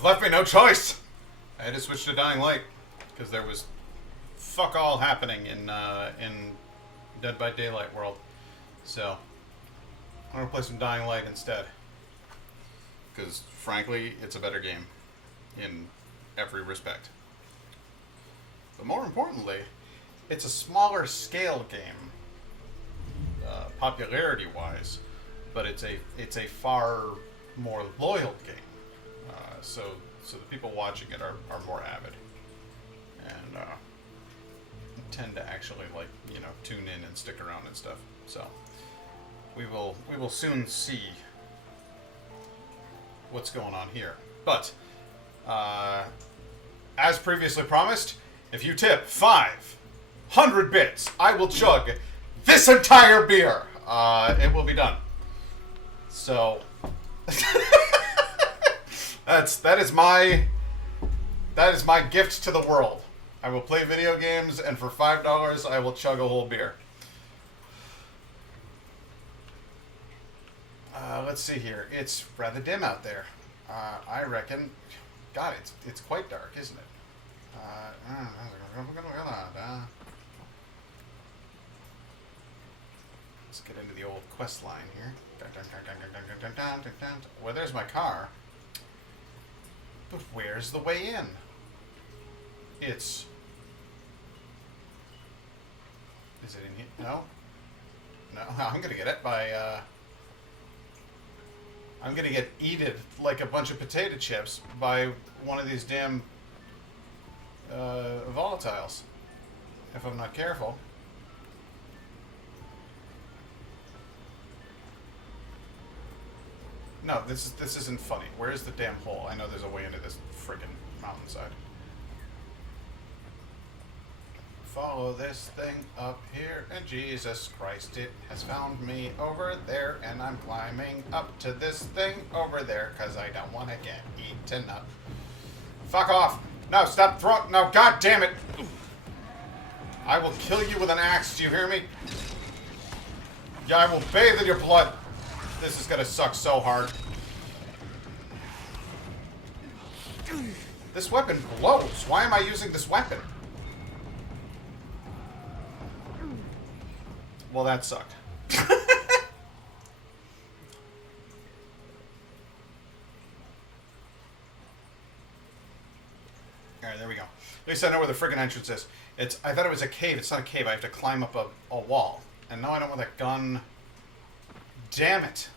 It left me no choice. I had to switch to Dying Light because there was fuck all happening in Dead by Daylight world. So I'm gonna play some Dying Light instead because frankly, it's a better game in every respect. But more importantly, it's a smaller scale game, popularity-wise, but it's a far more loyal game. So the people watching it are more avid, and tend to actually tune in and stick around and stuff. So we will soon see what's going on here. But as previously promised, if you tip 500 bits, I will chug this entire beer. It will be done. So that is my gift to the world. I will play video games, and for $5, I will chug a whole beer. Let's see here. It's rather dim out there. I reckon. God, it's quite dark, isn't it? Let's get into the old quest line here. Well, there's my car. But where's the way in? Is it in here? No? No, I'm gonna get it by, I'm gonna get eaten like a bunch of potato chips by one of these damn, volatiles. If I'm not careful. No, this isn't funny. Where's the damn hole? I know there's a way into this friggin' mountainside. Follow this thing up here, and Jesus Christ, it has found me over there, and I'm climbing up to this thing over there, because I don't want to get eaten up. Fuck off! No, stop throwing... No, god damn it! I will kill you with an axe, do you hear me? Yeah, I will bathe in your blood. This is gonna suck so hard. This weapon blows. Why am I using this weapon? Well, that sucked. Alright, there we go. At least I know where the friggin' entrance is. I thought it was a cave. It's not a cave. I have to climb up a wall. And now I don't want that gun. Damn it.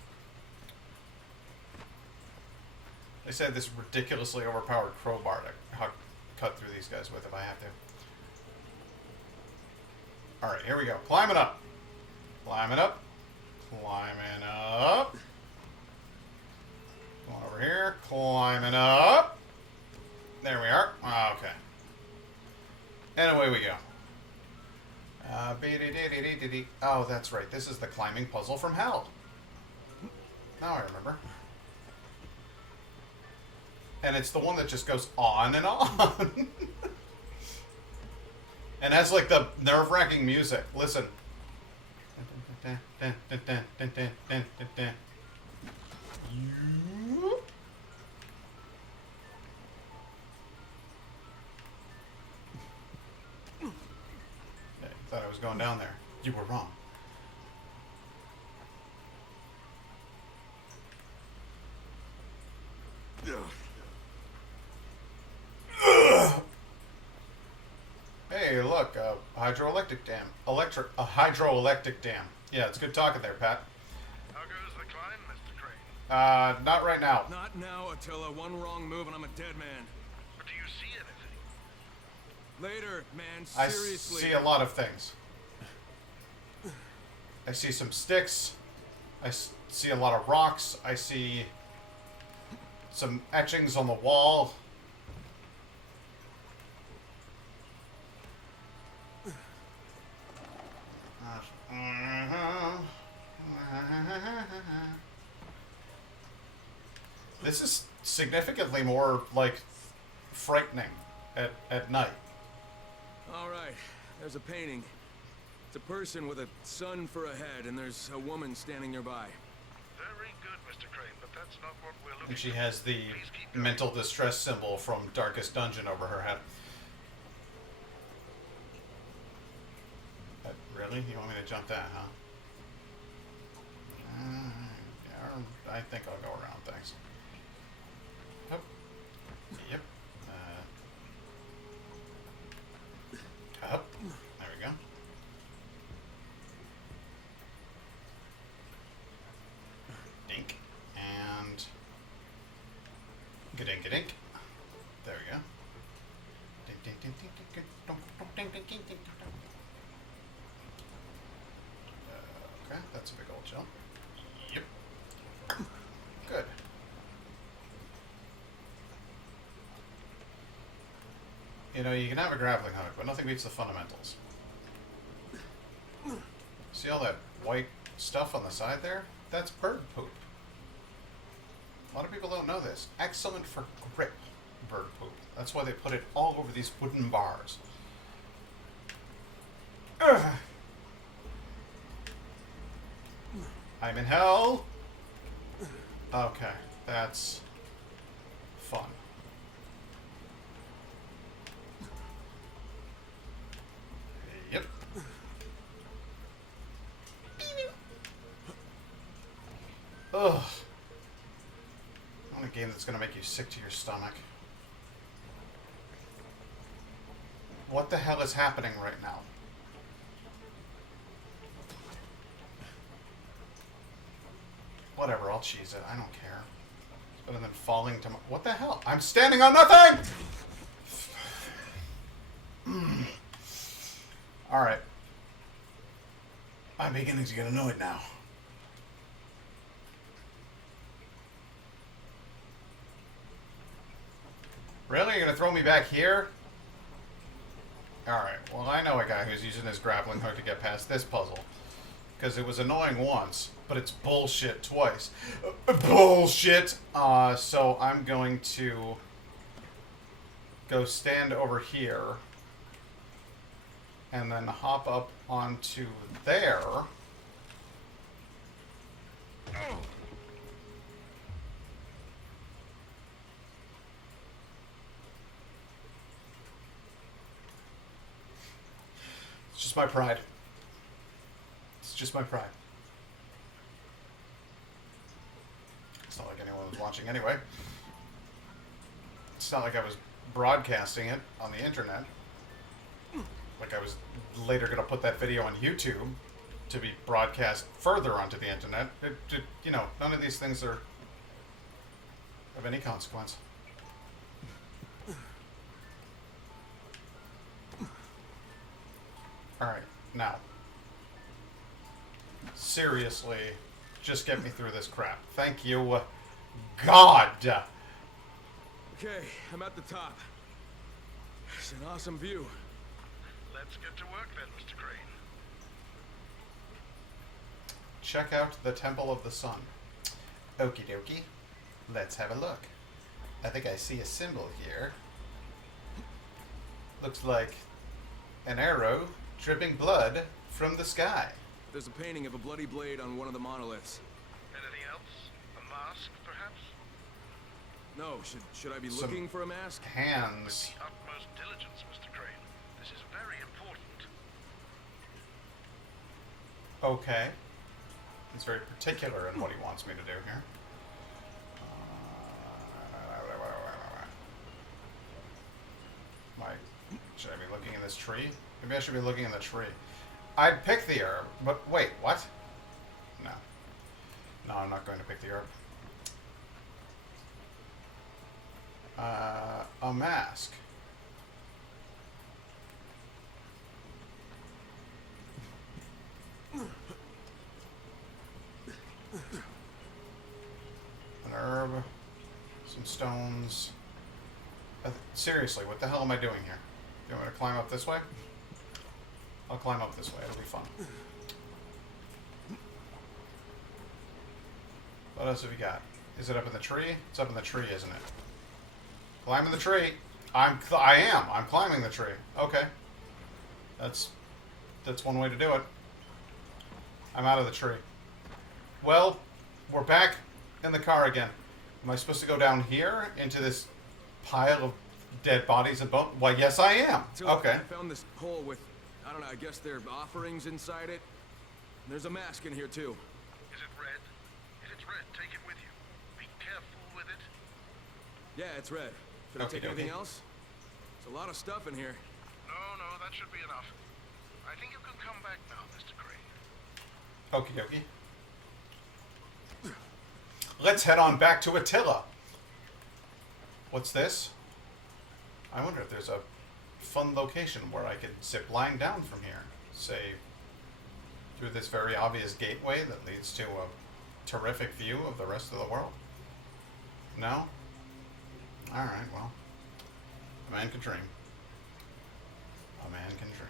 They said this ridiculously overpowered crowbar to cut through these guys with if I have to. Alright, here we go. Climbing up. Climbing up. Climbing up. Going over here. Climbing up. There we are. Okay. And away we go. Oh, that's right. This is the climbing puzzle from hell. Now I remember. And it's the one that just goes on and on. And has like the nerve-wracking music. Listen. Thought I was going down there. You were wrong. Hey, look, a hydroelectric dam. A hydroelectric dam. Yeah, it's good talking there, Pat. How goes the climb, Mr. Crane? Not right now. Not now, Attila. One wrong move and I'm a dead man. But do you see anything? Later, man. I Seriously. see a lot of things. I see some sticks. I see a lot of rocks. I see some etchings on the wall. This is significantly more, like, frightening at night. All right. There's a painting. It's a person with a sun for a head, and there's a woman standing nearby. Very good, Mr. Crane, but That's not what we're looking And she for. has the Please keep going. mental distress symbol from Darkest Dungeon over her head. Really? You want me to jump that, huh? Yeah, I think I'll go around, thanks. Oh. Yep. Up. There we go. Dink. And... Gadink. There we go. Dink, dink, dink, dink, dink, dink, dunk, dunk, dink, dink, dink, dink, dunk. Okay, that's a big old jump. Yep. Good. You know, you can have a grappling hook, but nothing beats the fundamentals. See all that white stuff on the side there? That's bird poop. A lot of people don't know this. Excellent for grip, bird poop. That's why they put it all over these wooden bars. Ugh. I'm in hell. Okay, that's fun. Yep. Ugh. I want a game that's gonna make you sick to your stomach. What the hell is happening right now? Whatever, I'll cheese it. I don't care. It's better than falling to my... What the hell? I'm standing on nothing! Alright. I'm beginning to get annoyed now. Really? You're gonna throw me back here? Alright, well I know a guy who's using his grappling hook to get past this puzzle. Because it was annoying once, but it's bullshit twice. Bullshit! So I'm going to go stand over here and then hop up onto there. It's just my pride. It's just my pride. It's not like anyone was watching anyway. It's not like I was broadcasting it on the internet. Like I was later going to put that video on YouTube to be broadcast further onto the internet. You know, none of these things are of any consequence. Alright, now. Seriously, just get me through this crap. Thank you, God! Okay, I'm at the top. It's an awesome view. Let's get to work then, Mr. Crane. Check out the Temple of the Sun. Okie dokie. Let's have a look. I think I see a symbol here. Looks like an arrow dripping blood from the sky. There's a painting of a bloody blade on one of the monoliths. Anything else? A mask, perhaps? No, should I be Some looking for a mask? Hands. The utmost diligence, Mr. Crane. This is very important. Okay. He's very particular in what he wants me to do here. Should I be looking in this tree? Maybe I should be looking in the tree. I'd pick the herb, but wait, what? No. No, I'm not going to pick the herb. A mask. An herb. Some stones. Seriously, what the hell am I doing here? You want me to climb up this way? I'll climb up this way. It'll be fun. What else have you got? Is it up in the tree? It's up in the tree, isn't it? Climbing the tree. I am. I'm climbing the tree. Okay. That's one way to do it. I'm out of the tree. Well, we're back in the car again. Am I supposed to go down here into this pile of dead bodies and bones? Why, yes, I am. Okay. I found this hole with, I don't know, I guess they're offerings inside it. There's a mask in here, too. Is it red? If it's red, take it with you. Be careful with it. Yeah, it's red. Should I take anything else? There's a lot of stuff in here. No, that should be enough. I think you can come back now, Mr. Crane. Okie dokie. Let's head on back to Attila. What's this? I wonder if there's a fun location where I could zip line down from here. Say, through this very obvious gateway that leads to a terrific view of the rest of the world. No? Alright, well. A man can dream. A man can dream.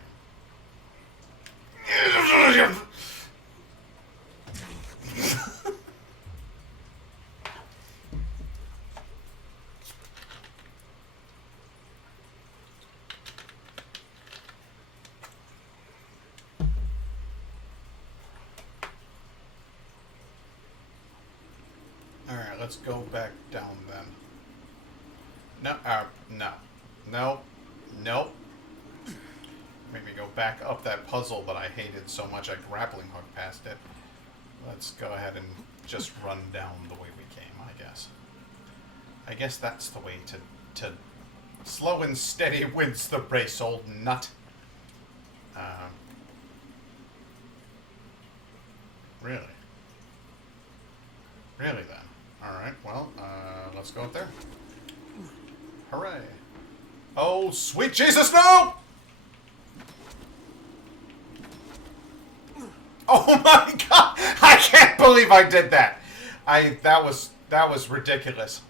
Alright, let's go back down then. No, Nope. Made me go back up that puzzle that I hated so much I grappling hooked past it. Let's go ahead and just run down the way we came, I guess. I guess that's the way to slow and steady wins the race, old nut. Really? Really then? Alright, well, let's go up there. Hooray. Oh, sweet Jesus, no! Oh my god! I can't believe I did that! That was ridiculous.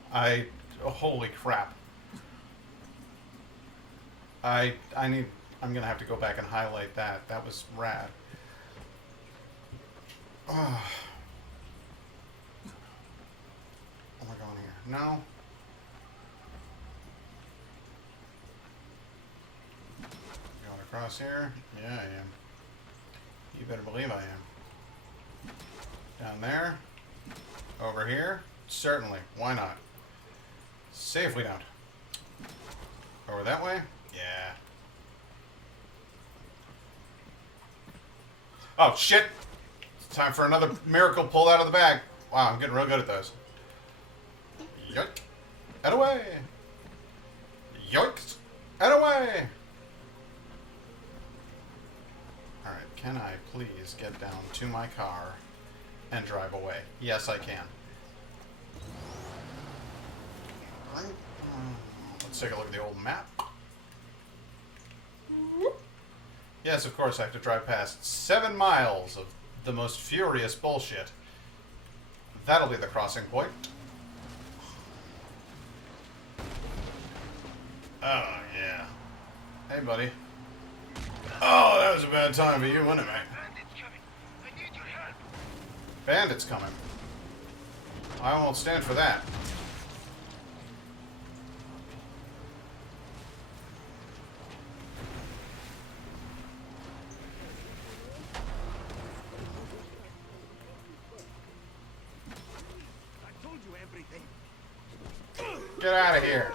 Holy crap. I'm gonna have to go back and highlight that. That was rad. Oh. Am I going here? No. Going across here? Yeah, I am. You better believe I am. Down there. Over here. Certainly. Why not? See if we don't. Over that way? Yeah. Oh, shit! It's time for another miracle pulled out of the bag. Wow, I'm getting real good at those. Yoink. And away! Yoink! And away! Alright, can I please get down to my car and drive away? Yes, I can. Let's take a look at the old map. Yes, of course, I have to drive past 7 miles of the most furious bullshit. That'll be the crossing point. Oh, yeah. Hey, buddy. Oh, that was a bad time for you, wasn't it, mate? Bandits coming. I need your help. Bandits coming. I won't stand for that. I told you everything. Get out of here.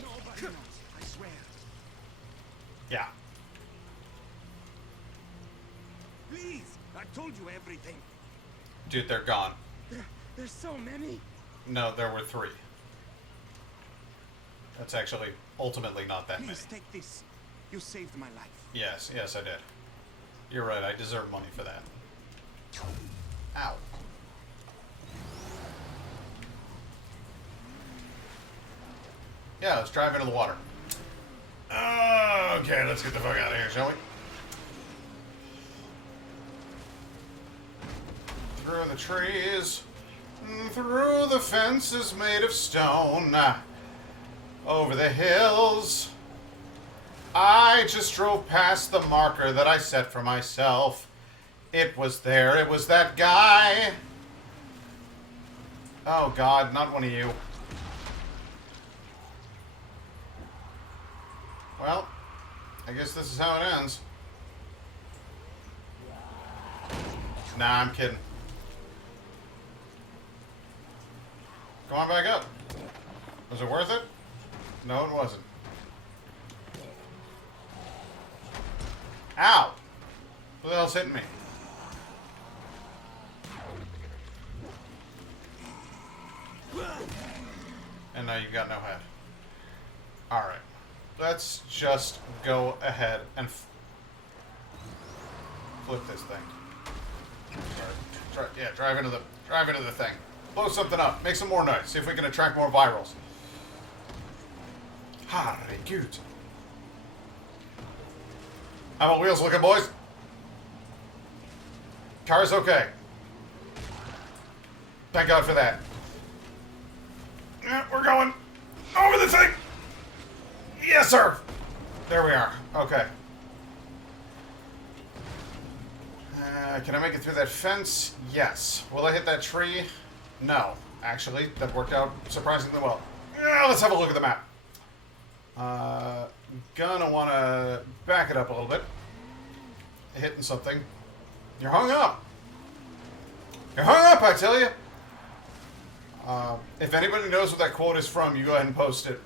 Nobody knows, I swear. Yeah. Please, I told you everything. Dude, they're gone. There's so many. No, there were 3. That's actually ultimately not that many. Please take this. You saved my life. Yes, yes, I did. You're right, I deserve money for that. Ow. Yeah, let's drive into the water. Okay, let's get the fuck out of here, shall we? Through the trees, through the fences made of stone, over the hills. I just drove past the marker that I set for myself. It was there, it was that guy. Oh God, not one of you. Well, I guess this is how it ends. Nah, I'm kidding. Come on back up. Was it worth it? No, it wasn't. Ow! Who the hell's hitting me? And now you've got no head. Alright. Let's just go ahead and flip this thing. Drive into the thing. Blow something up. Make some more noise. See if we can attract more virals. Herregud. How about wheels looking, boys? Car's okay. Thank God for that. Yeah, we're going over the thing. Yes, sir. There we are. Okay. Can I make it through that fence? Yes. Will I hit that tree? No. Actually, that worked out surprisingly well. Yeah, let's have a look at the map. Gonna want to back it up a little bit. Hitting something. You're hung up. You're hung up, I tell you. If anybody knows what that quote is from, you go ahead and post it.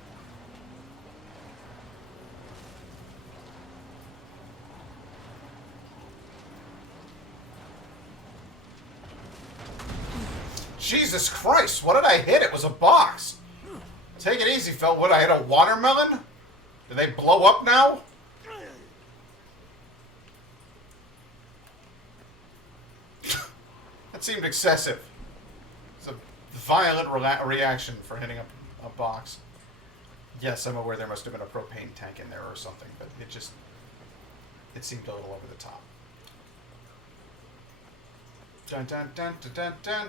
Jesus Christ, what did I hit? It was a box. Take it easy, Phil. What, I hit a watermelon? Do they blow up now? That seemed excessive. It's a violent reaction for hitting a box. Yes, I'm aware there must have been a propane tank in there or something, but it seemed a little over the top. Dun dun dun dun dun dun.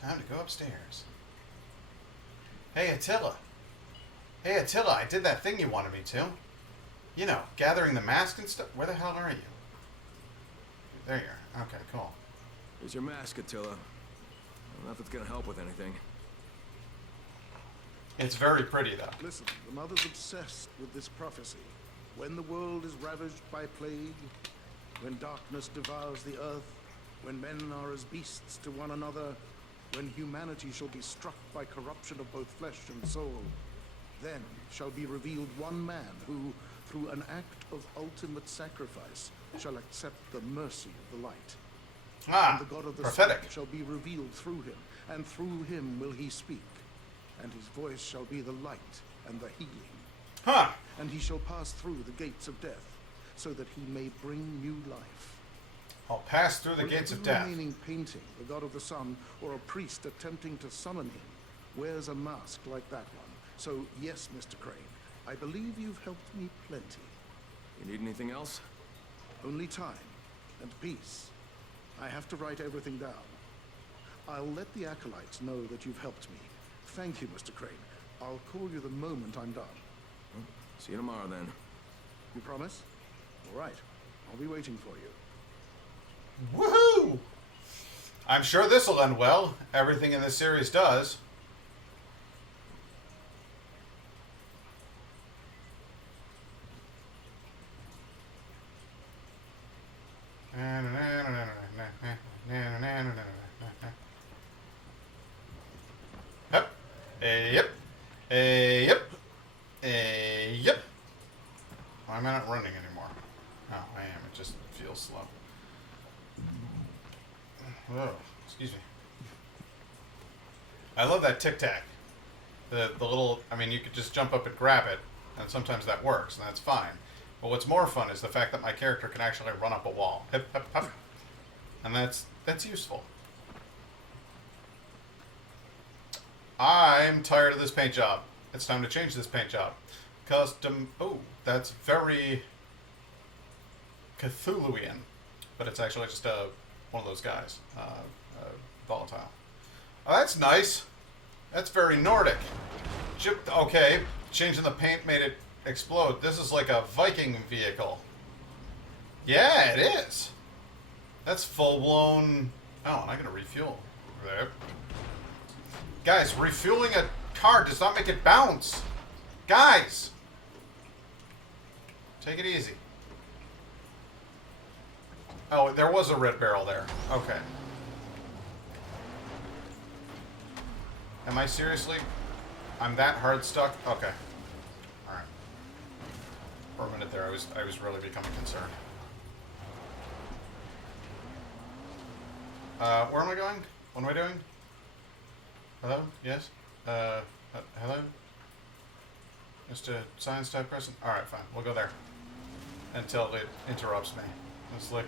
Time to go upstairs. Hey, Attila. Hey, Attila, I did that thing you wanted me to. You know, gathering the mask and stuff. Where the hell are you? There you are. Okay, cool. Here's your mask, Atilla. I don't know if it's gonna help with anything. It's very pretty, though. Listen, the Mother's obsessed with this prophecy. When the world is ravaged by plague, when darkness devours the earth, when men are as beasts to one another, when humanity shall be struck by corruption of both flesh and soul, then shall be revealed one man who, through an act of ultimate sacrifice, shall accept the mercy of the light. Ah, And the God of the prophetic. sun shall be revealed through him, and through him will he speak. And his voice shall be the light and the healing. Huh. And he shall pass through the gates of death, so that he may bring new life. I'll pass through the gates of death. Remaining painting, the God of the sun, or a priest attempting to summon him, wears a mask like that one. So, yes, Mr. Crane, I believe you've helped me plenty. You need anything else? Only time and peace. I have to write everything down. I'll let the acolytes know that you've helped me. Thank you, Mr. Crane. I'll call you the moment I'm done. See you tomorrow, then. You promise? All right. I'll be waiting for you. Woohoo! I'm sure this will end well. Everything in this series does. Yep. Yep. Yep. Yep. Why am I not running anymore? Oh, I am. It just feels slow. Oh, excuse me. I love that tic-tac. The little, I mean, you could just jump up and grab it, and sometimes that works, and that's fine. But what's more fun is the fact that my character can actually run up a wall. Hip, hip, hip. And that's useful. I'm tired of this paint job. It's time to change this paint job. Custom, oh, that's very Cthulhuian. But it's actually just one of those guys. Volatile. Oh, that's nice. That's very Nordic. Okay, changing the paint made it explode. This is like a Viking vehicle. Yeah, it is. That's full blown. Oh, and I gotta refuel. There. Guys, refueling a car does not make it bounce. Guys! Take it easy. Oh, there was a red barrel there. Okay. Am I seriously? I'm that hard stuck? Okay. Alright. For a minute there, I was really becoming concerned. Where am I going? What am I doing? Hello? Yes? Hello? Just a science type person? Alright, fine. We'll go there. Until it interrupts me. It's like,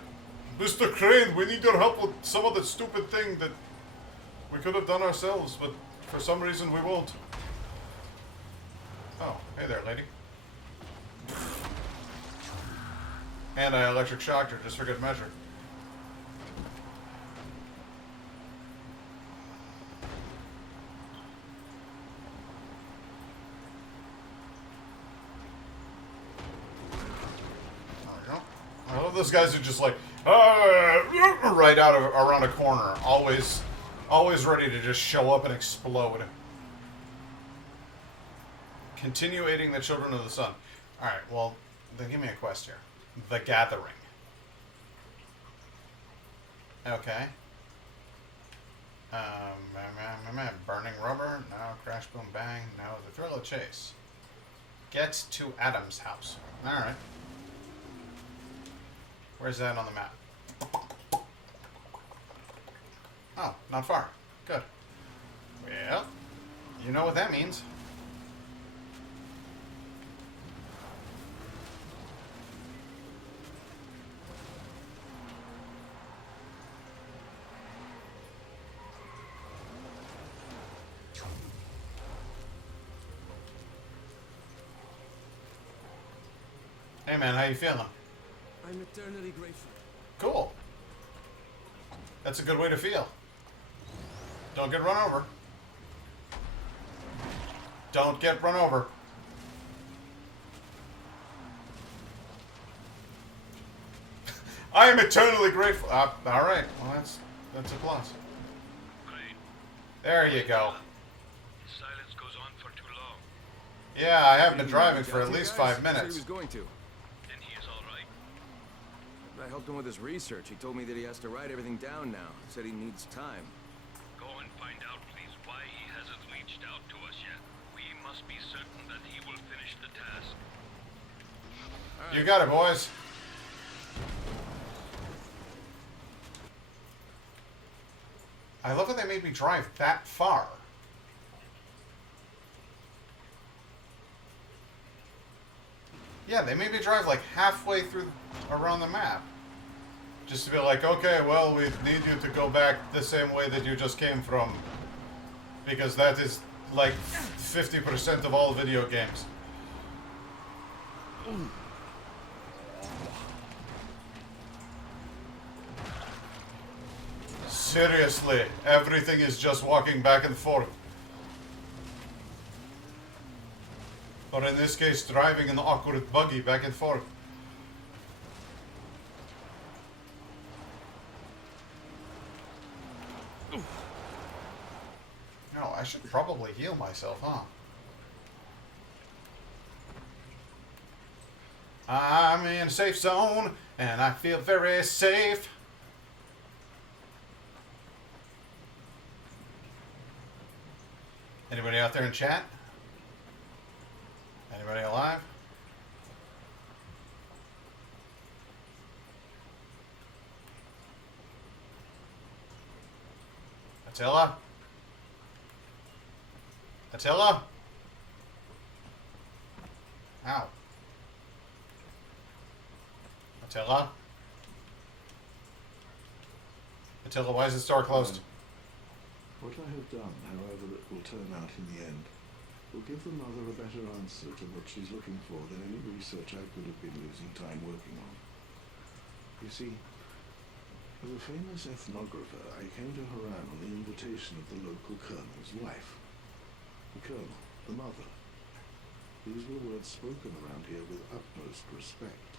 Mr. Crane, we need your help with some of the stupid thing that we could have done ourselves, but for some reason we won't. Oh, hey there, lady. And I electric shocked her just for good measure. I love those guys who just like right out of around a corner, always ready to just show up and explode. Continue aiding the children of the sun. All right, well, then give me a quest here. The Gathering. Okay. Burning rubber? No. Crash, boom, bang? No. The thrill of chase. Get to Adam's house. All right. Where's that on the map? Oh, not far. Good. Well, you know what that means. Hey man, how you feeling? I'm eternally grateful. Cool. That's a good way to feel. Don't get run over. Don't get run over. I am eternally grateful. All right. Well, that's a plus. Great. There you go. The silence goes on for too long. Yeah, I have been driving for at least 5 Said he minutes. was going to. Then he is all right. I helped him with his research. He told me that he has to write everything down now. Said he needs time. Go and find out, please, why he hasn't reached out to us yet. We must be certain that he will finish the task. You got it, boys. I love how they made me drive that far. Yeah, they made me drive like halfway through around the map. Just to be like, okay, well, we need you to go back the same way that you just came from. Because that is like 50% of all video games. Seriously, everything is just walking back and forth. Or in this case, driving an awkward buggy back and forth. No, I should probably heal myself, huh? I'm in a safe zone, and I feel very safe. Anybody out there in chat? Anybody alive? Attila? Attila? Ow. Attila? Attila, why is the store closed? What I have done, however it will turn out in the end, will give the mother a better answer to what she's looking for than any research I could have been losing time working on. You see, as a famous ethnographer, I came to Haran on the invitation of the local colonel's wife. The colonel, the mother. These were words spoken around here with utmost respect.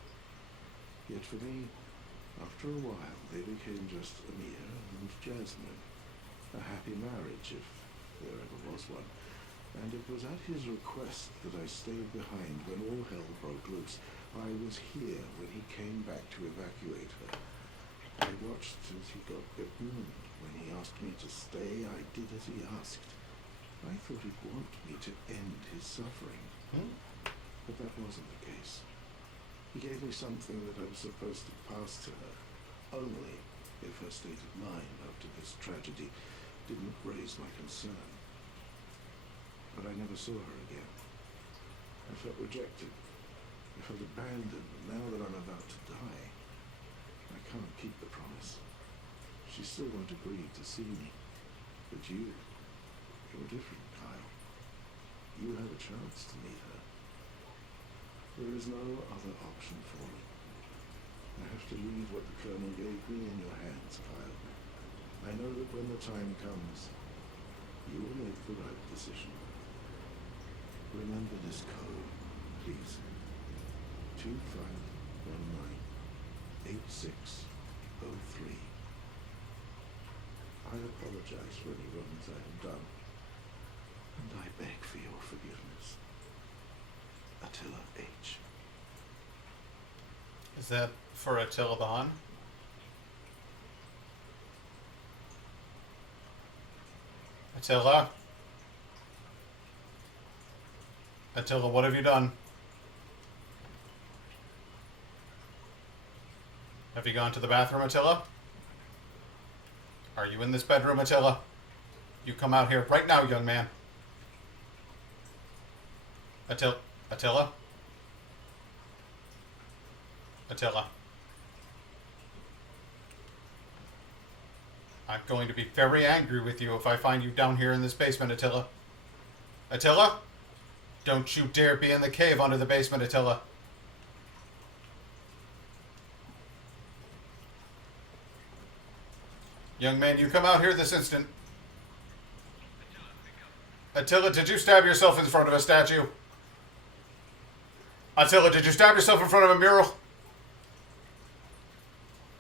Yet for me, After a while, they became just Amir and Jasmine. A happy marriage, if there ever was one. And it was at his request that I stayed behind when all hell broke loose. I was here when he came back to evacuate her. I watched as he got bitten, and when he asked me to stay, I did as he asked. I thought he'd want me to end his suffering. But that wasn't the case. He gave me something that I was supposed to pass to her, only if her state of mind after this tragedy didn't raise my concern. But I never saw her again. I felt rejected. I felt abandoned, and now that I'm about to die, I can't keep the promise. She still won't agree to see me. But you're different, Kyle. You have a chance to meet her. There is no other option for me. I have to leave what the Colonel gave me in your hands, Kyle. I know that when the time comes, you will make the right decision. Remember this code, please. 2519-8603. I apologize for any wrongs I have done, and I beg for your forgiveness. Attila H. Is that for Attila the Hun? Attila? Attila, what have you done? Have you gone to the bathroom, Attila? Are you in this bedroom, Attila? You come out here right now, young man. Attila? Attila. I'm going to be very angry with you if I find you down here in this basement, Attila. Attila? Don't you dare be in the cave under the basement, Attila. Young man, you come out here this instant. Attila, did you stab yourself in front of a statue? Attila, did you stab yourself in front of a mural?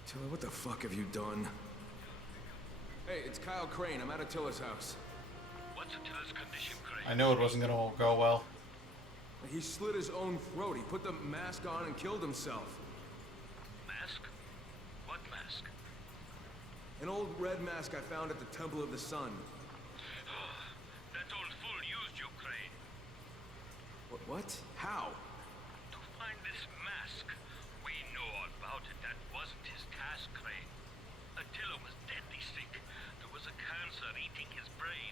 Attila, what the fuck have you done? Hey, it's Kyle Crane. I'm at Attila's house. What's Attila's condition, Crane? I knew it wasn't going to go well. He slit his own throat. He put the mask on and killed himself. Mask? What mask? An old red mask I found at the Temple of the Sun. That old fool used you, Crane. What? How? To find this mask. We know all about it. That wasn't his task, Crane. Attila was deadly sick. There was a cancer eating his brain.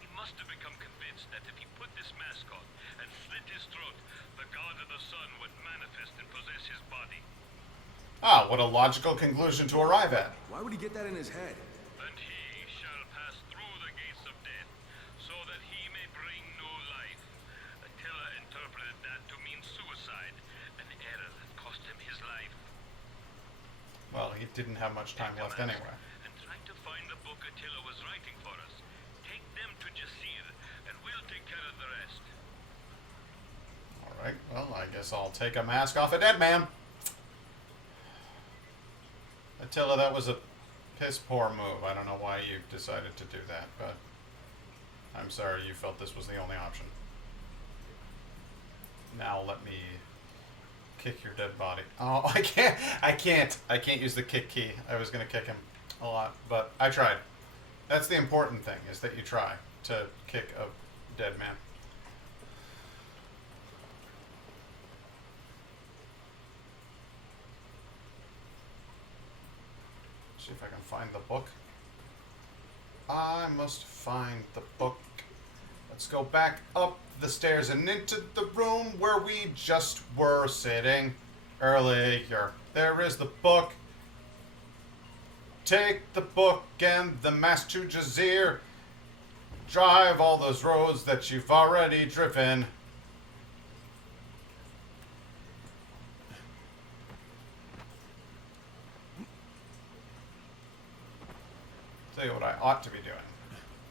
He must have become convinced that if he put this mask on and slit his throat, the god of the sun would manifest and possess his body. Ah, what a logical conclusion to arrive at. Why would he get that in his head? And he shall pass through the gates of death, so that he may bring new life. Attila interpreted that to mean suicide, an error that cost him his life. Well, he didn't have much time left anyway. And try to find the book Attila was writing for us. Take them to Jasir, and we'll take care of the rest. Alright, well, I guess I'll take a mask off a dead man. Attila, that was a piss poor move. I don't know why you decided to do that, but I'm sorry you felt this was the only option. Now let me kick your dead body. Oh, I can't use the kick key. I was gonna kick him a lot, but I tried. That's the important thing, is that you try to kick a dead man. See if I can find the book. I must find the book. Let's go back up the stairs and into the room where we just were sitting earlier. There is the book. Take the book and the mask to Jasir. Drive all those roads that you've already driven. Tell you what I ought to be doing.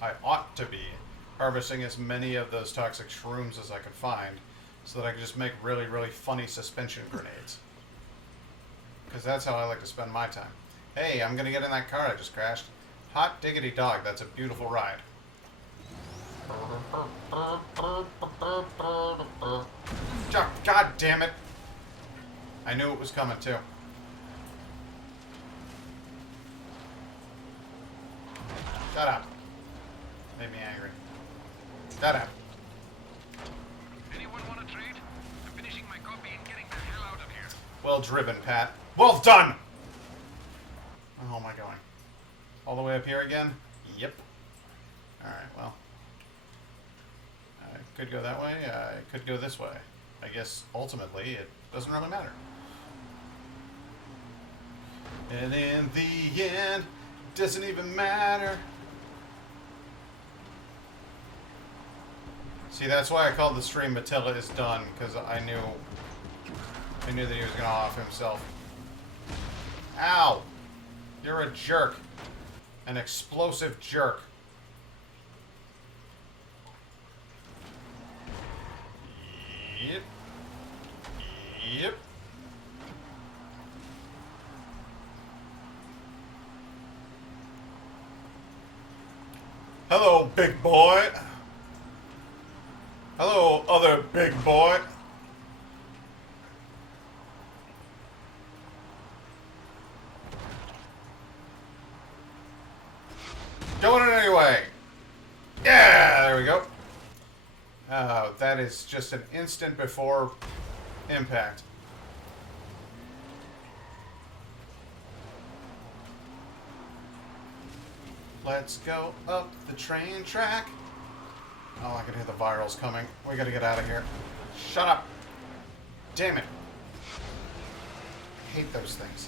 I ought to be harvesting as many of those toxic shrooms as I could find so that I could just make really, really funny suspension grenades. Because that's how I like to spend my time. Hey, I'm going to get in that car I just crashed. Hot diggity dog, that's a beautiful ride. God damn it. I knew it was coming too. Shut up. Made me angry. Shut up. Anyone want to trade? I'm finishing my copy and getting the hell out of here. Well driven, Pat. Well done! Where am I going? All the way up here again? Yep. Alright, well. I could go that way. I could go this way. I guess, ultimately, it doesn't really matter. And in the end, it doesn't even matter. See, that's why I called the stream Attila is done, because I knew that he was going to off himself. Ow! You're a jerk. An explosive jerk. Yep. Yep. Hello, big boy. Hello, other big boy. Going in anyway. Yeah, there we go. Oh, that is just an instant before impact. Let's go up the train track. Oh, I can hear the virals coming. We gotta get out of here. Shut up. Damn it. I hate those things.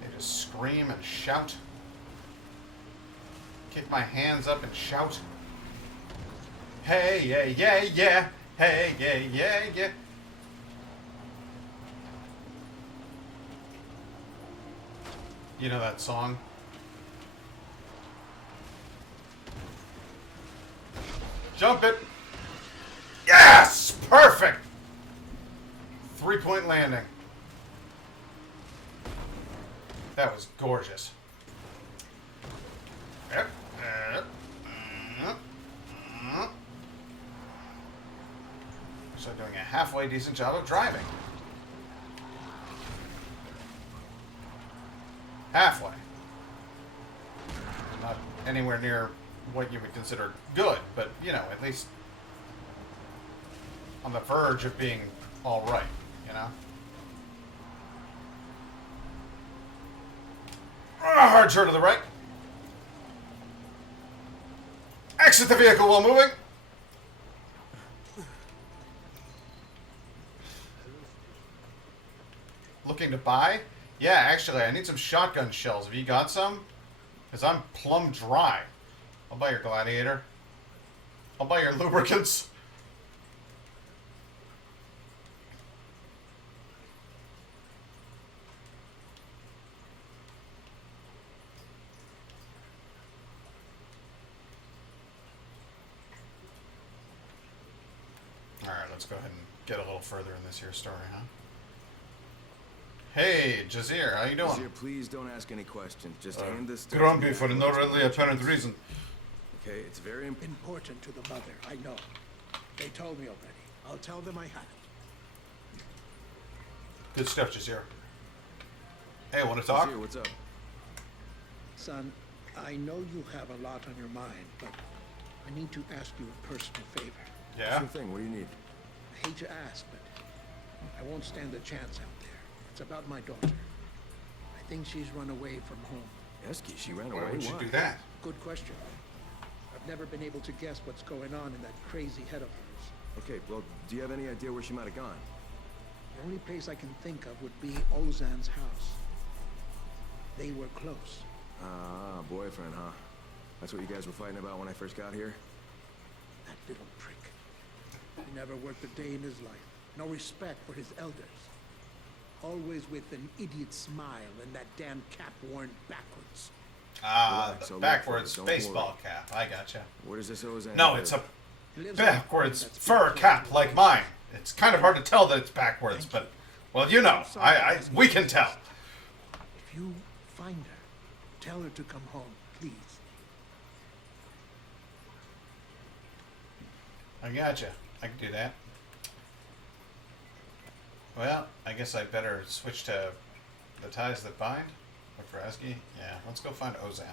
They just scream and shout. Kick my hands up and shout. Hey, yeah, yeah, yeah. Hey, yeah, yeah, yeah. You know that song? Jump it. Yes! Perfect! 3-point landing. That was gorgeous. Yep. So doing a halfway decent job of driving. Halfway. Not anywhere near what you would consider good, but, you know, at least on the verge of being all right, you know? Hard turn to the right. Exit the vehicle while moving. Looking to buy? Yeah, actually, I need some shotgun shells. Have you got some? Because I'm plumb dry. I'll buy your gladiator. I'll buy your lubricants. Alright, let's go ahead and get a little further in this here story, huh? Hey, Jazir, how you doing? Jazir, please don't ask any questions. Just hand this to grumpy for no really apparent reason. Okay, it's very Important to the mother, I know. They told me already. I'll tell them I had it. Good stuff, Jazir. Hey, want to talk? Jazir, what's up? Son, I know you have a lot on your mind, but I need to ask you a personal favor. Yeah? Sure thing. What do you need? I hate to ask, but I won't stand a chance out there. It's about my daughter. I think she's run away from home. Eski, she ran away. Why would you Why? do that? Good question. I've never been able to guess what's going on in that crazy head of hers. Okay, well, do you have any idea where she might have gone? The only place I can think of would be Ozan's house. They were close. Ah, boyfriend, huh? That's what you guys were fighting about when I first got here? That little prick. He never worked a day in his life. No respect for his elders. Always with an idiot smile and that damn cap worn backwards. Ah, Relax, the I'll backwards look for it, don't baseball worry. cap. I gotcha. Where does this Ozan No, live? it's a He lives backwards on- that's fur pretty cap close. like mine. It's kind of hard to tell that it's backwards, but Well, you know, we can tell. If you find her, tell her to come home, please. I gotcha. I can do that. Well, I guess I better switch to the ties that bind. Look for Esgy. Yeah, let's go find Ozan.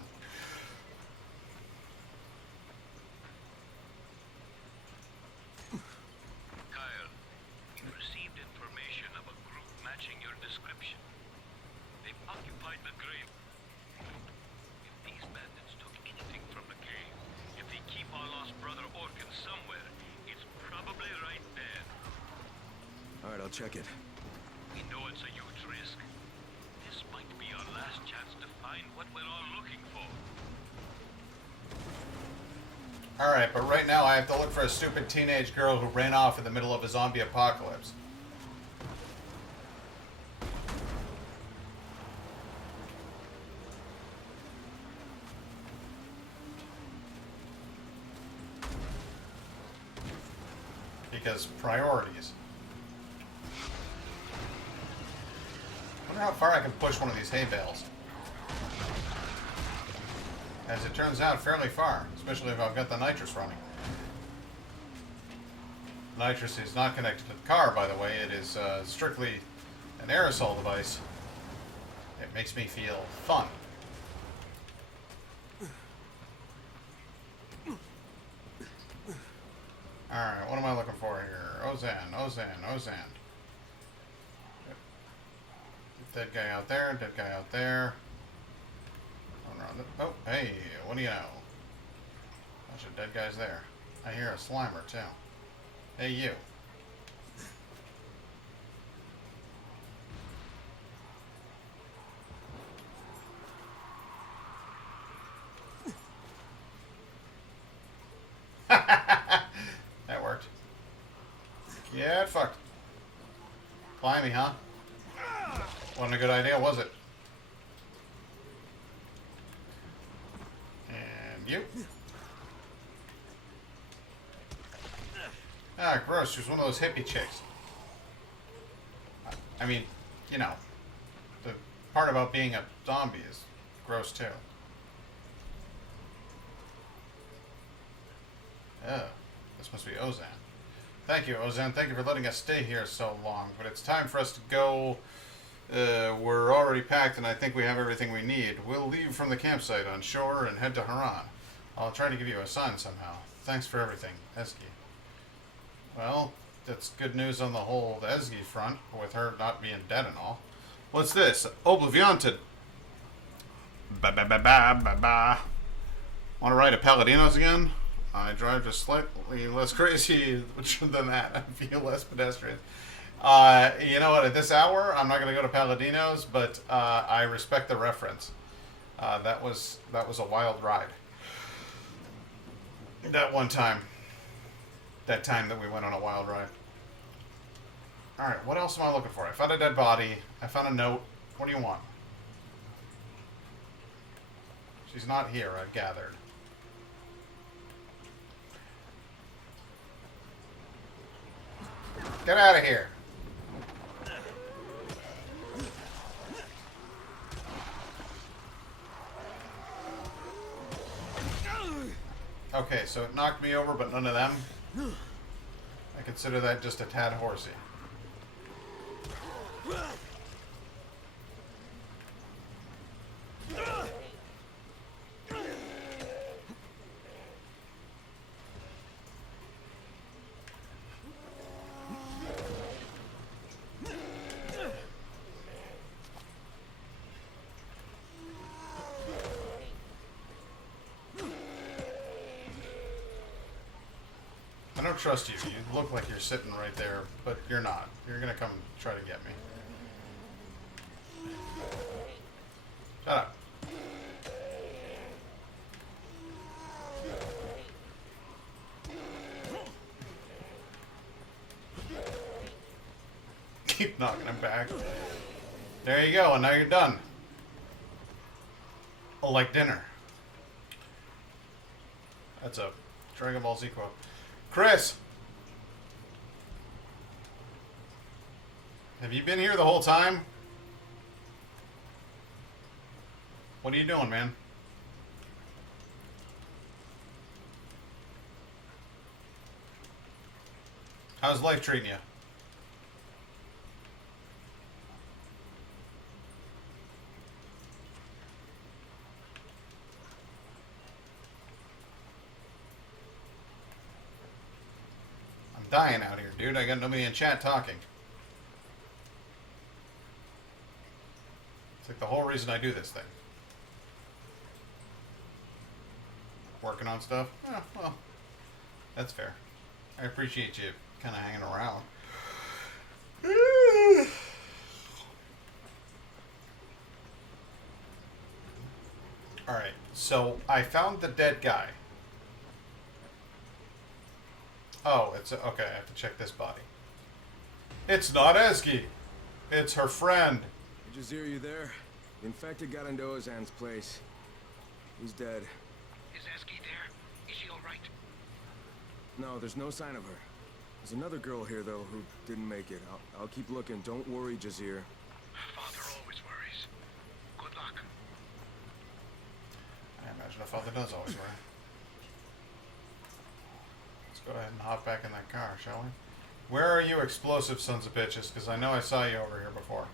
Kyle, received information of a group matching your description. They've occupied the grave. If these bandits took anything from the cave, if they keep our lost brother Orkin somewhere, it's probably right there. All right, I'll check it. We know it's a huge risk. This might be our last chance to find what we're all looking for. Alright, but right now I have to look for a stupid teenage girl who ran off in the middle of a zombie apocalypse. Because priorities. I wonder how far I can push one of these hay bales. As it turns out, fairly far, especially if I've got the nitrous running. Nitrous is not connected to the car, by the way. It is strictly an aerosol device. It makes me feel fun. Alright, what am I looking for here? Ozan. Dead guy out there, dead guy out there. Oh, hey, what do you know? Bunch of dead guys there. I hear a Slimer, too. Hey, you. That worked. Get fucked. Climby, huh? Wasn't a good idea, was it? And you? Ah, gross. She was one of those hippie chicks. I mean, you know, the part about being a zombie is gross, too. Oh, this must be Ozan. Thank you, Ozan. Thank you for letting us stay here so long. But it's time for us to go. We're already packed, and I think we have everything we need. We'll leave from the campsite on shore and head to Haran. I'll try to give you a sign somehow. Thanks for everything, Esgy. Well, that's good news on the whole Esgy front, with her not being dead and all. What's this? Oblivionted. Ba-ba-ba-ba-ba-ba. Want to ride a Paladinos again? I drive just slightly less crazy than that. I feel less pedestrian. You know what? At this hour, I'm not going to go to Paladinos, but I respect the reference. That was a wild ride. That one time. That time that we went on a wild ride. Alright, what else am I looking for? I found a dead body. I found a note. What do you want? She's not here, I've gathered. Get out of here. Okay, so it knocked me over, but none of them. I consider that just a tad horsey. I don't trust you. You look like you're sitting right there, but you're not. You're gonna come try to get me. Shut up. Keep knocking him back. There you go, and now you're done. Oh, like dinner. That's a Dragon Ball Z quote. Chris! Have you been here the whole time? What are you doing, man? How's life treating you? I'm dying out here, dude. I got nobody in chat talking. It's like the whole reason I do this thing. Working on stuff? Oh, well, that's fair. I appreciate you kind of hanging around. Alright, so I found the dead guy. Oh, it's okay, I have to check this body. It's not Eski. It's her friend. Jazir, you there? The infected got into Ozan's place. He's dead. Is Eski there? Is she alright? No, there's no sign of her. There's another girl here, though, who didn't make it. I'll keep looking. Don't worry, Jazir. Father always worries. Good luck. I imagine a father does always worry. Let's go ahead and hop back in that car, shall we? Where are you, explosive sons of bitches? Because I know I saw you over here before.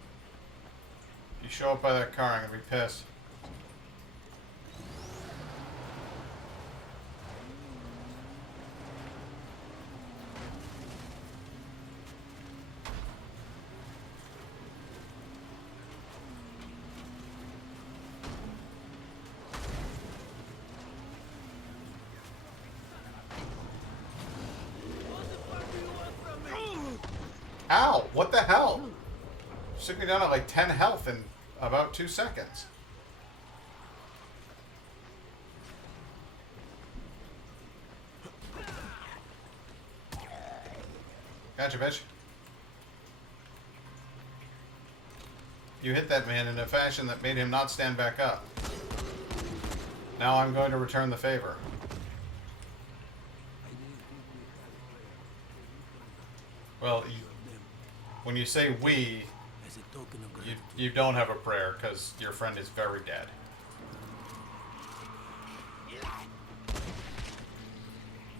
You show up by that car, I'm gonna be pissed. Ow! What the hell? Took me down at like 10 health in about 2 seconds. Gotcha, bitch. You hit that man in a fashion that made him not stand back up. Now I'm going to return the favor. Well, when you say we, you don't have a prayer because your friend is very dead.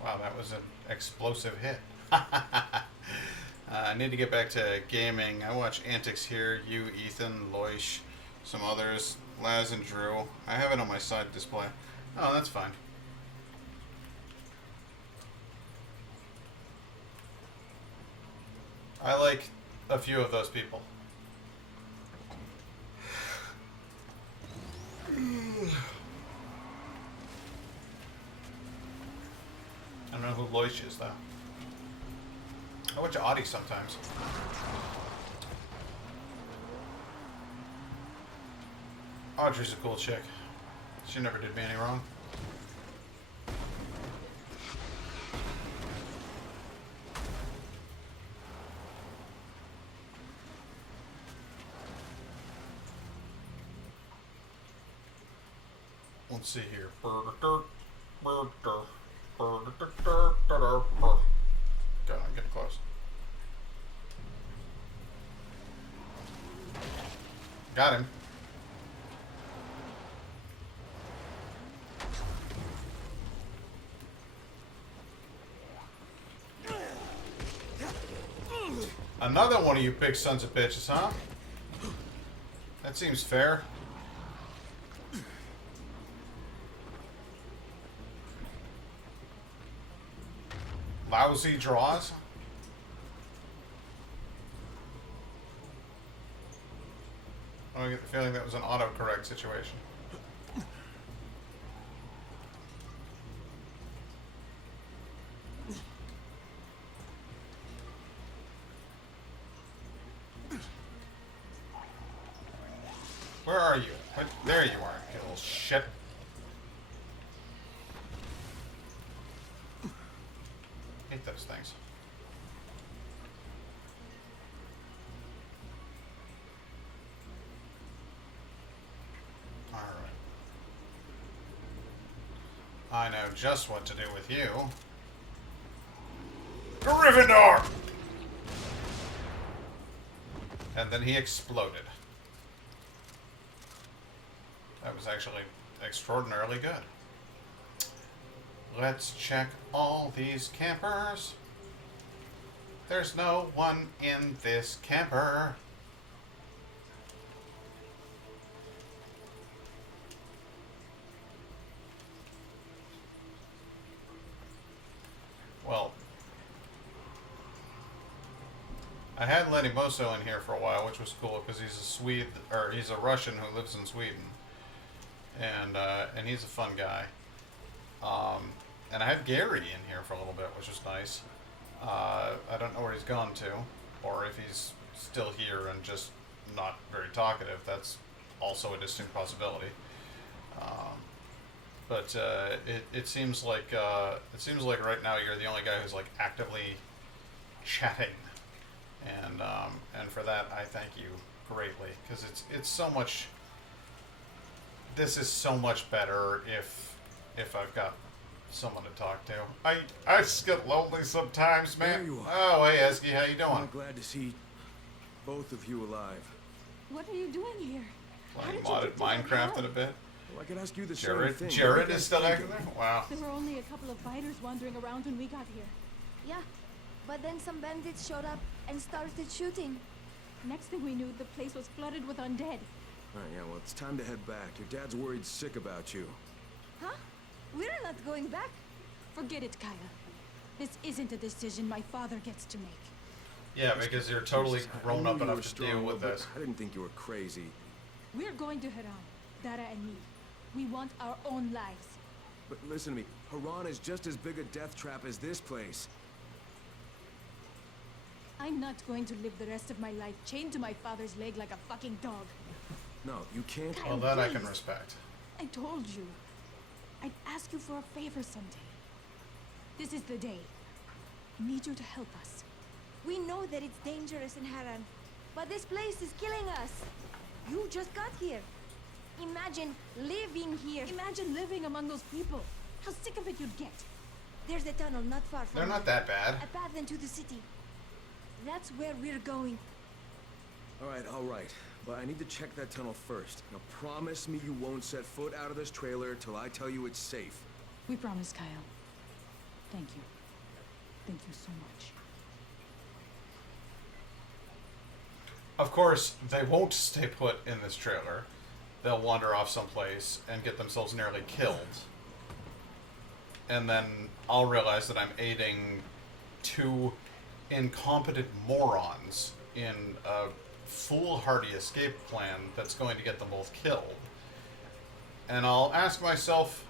Wow, that was an explosive hit. I need to get back to gaming. I watch Antics here, you, Ethan, Loish, some others, Laz and Drew. I have it on my side display. Oh, that's fine. I like a few of those people. I don't know who Loish is, though. I watch Audie sometimes. Audrey's a cool chick. She never did me any wrong. Let's see here. Okay, I'm getting close. Got him. Another one of you big sons of bitches, huh? That seems fair. Lousy draws. I get the feeling that was an autocorrect situation. Where are you? What? There you are, you little shit. Hate those things. Alright. I know just what to do with you. Gryffindor! And then he exploded. That was actually extraordinarily good. Let's check all these campers. There's no one in this camper. Well, I had Lenny Mosso in here for a while, which was cool because he's a Swede, or he's a Russian who lives in Sweden, and he's a fun guy. And I had Gary in here for a little bit, which was nice. I don't know where he's gone to, or if he's still here and just not very talkative. That's also a distinct possibility. But it seems like right now you're the only guy who's like actively chatting, and for that I thank you greatly, because it's so much. This is so much better if I've got someone to talk to. I just get lonely sometimes, man. There you are. Oh, hey Esky, how you doing? I'm glad to see both of you alive. What are you doing here? How Playing did you modded get to that Minecraft in a house? bit. Well, I could ask you the Jared same thing. Jared What do you is guys still think active of there? it? Wow. There were only a couple of fighters wandering around when we got here. Yeah, but then some bandits showed up and started shooting. Next thing we knew, the place was flooded with undead. All right, yeah, well, it's time to head back. Your dad's worried sick about you. Huh? We're not going back. Forget it, Kaya. This isn't a decision my father gets to make. Yeah, because you're totally Jesus, I grown knew up you were enough to deal strong, with but this. I didn't think you were crazy. We're going to Haran, Dara and me. We want our own lives. But listen to me, Haran is just as big a death trap as this place. I'm not going to live the rest of my life chained to my father's leg like a fucking dog. No, you can't. Kyle, Well, that I can please. respect. I told you. I'd ask you for a favor someday. This is the day. I need you to help us. We know that it's dangerous in Haran, but this place is killing us. You just got here. Imagine living here. Imagine living among those people. How sick of it you'd get. There's a tunnel not far from They're not that bad. a path into the city. That's where we're going. All right. But I need to check that tunnel first. Now promise me you won't set foot out of this trailer till I tell you it's safe. We promise, Kyle. Thank you. Thank you so much. Of course, they won't stay put in this trailer. They'll wander off someplace and get themselves nearly killed. And then I'll realize that I'm aiding two incompetent morons in a foolhardy escape plan that's going to get them both killed. And I'll ask myself,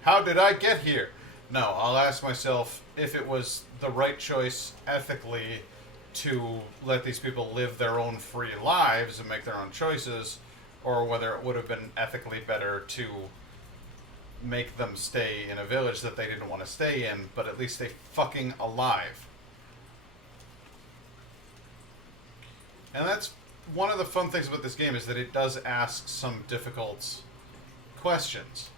how did I get here? No, I'll ask myself if it was the right choice ethically to let these people live their own free lives and make their own choices, or whether it would have been ethically better to make them stay in a village that they didn't want to stay in, but at least stay fucking alive. And that's one of the fun things about this game, is that it does ask some difficult questions.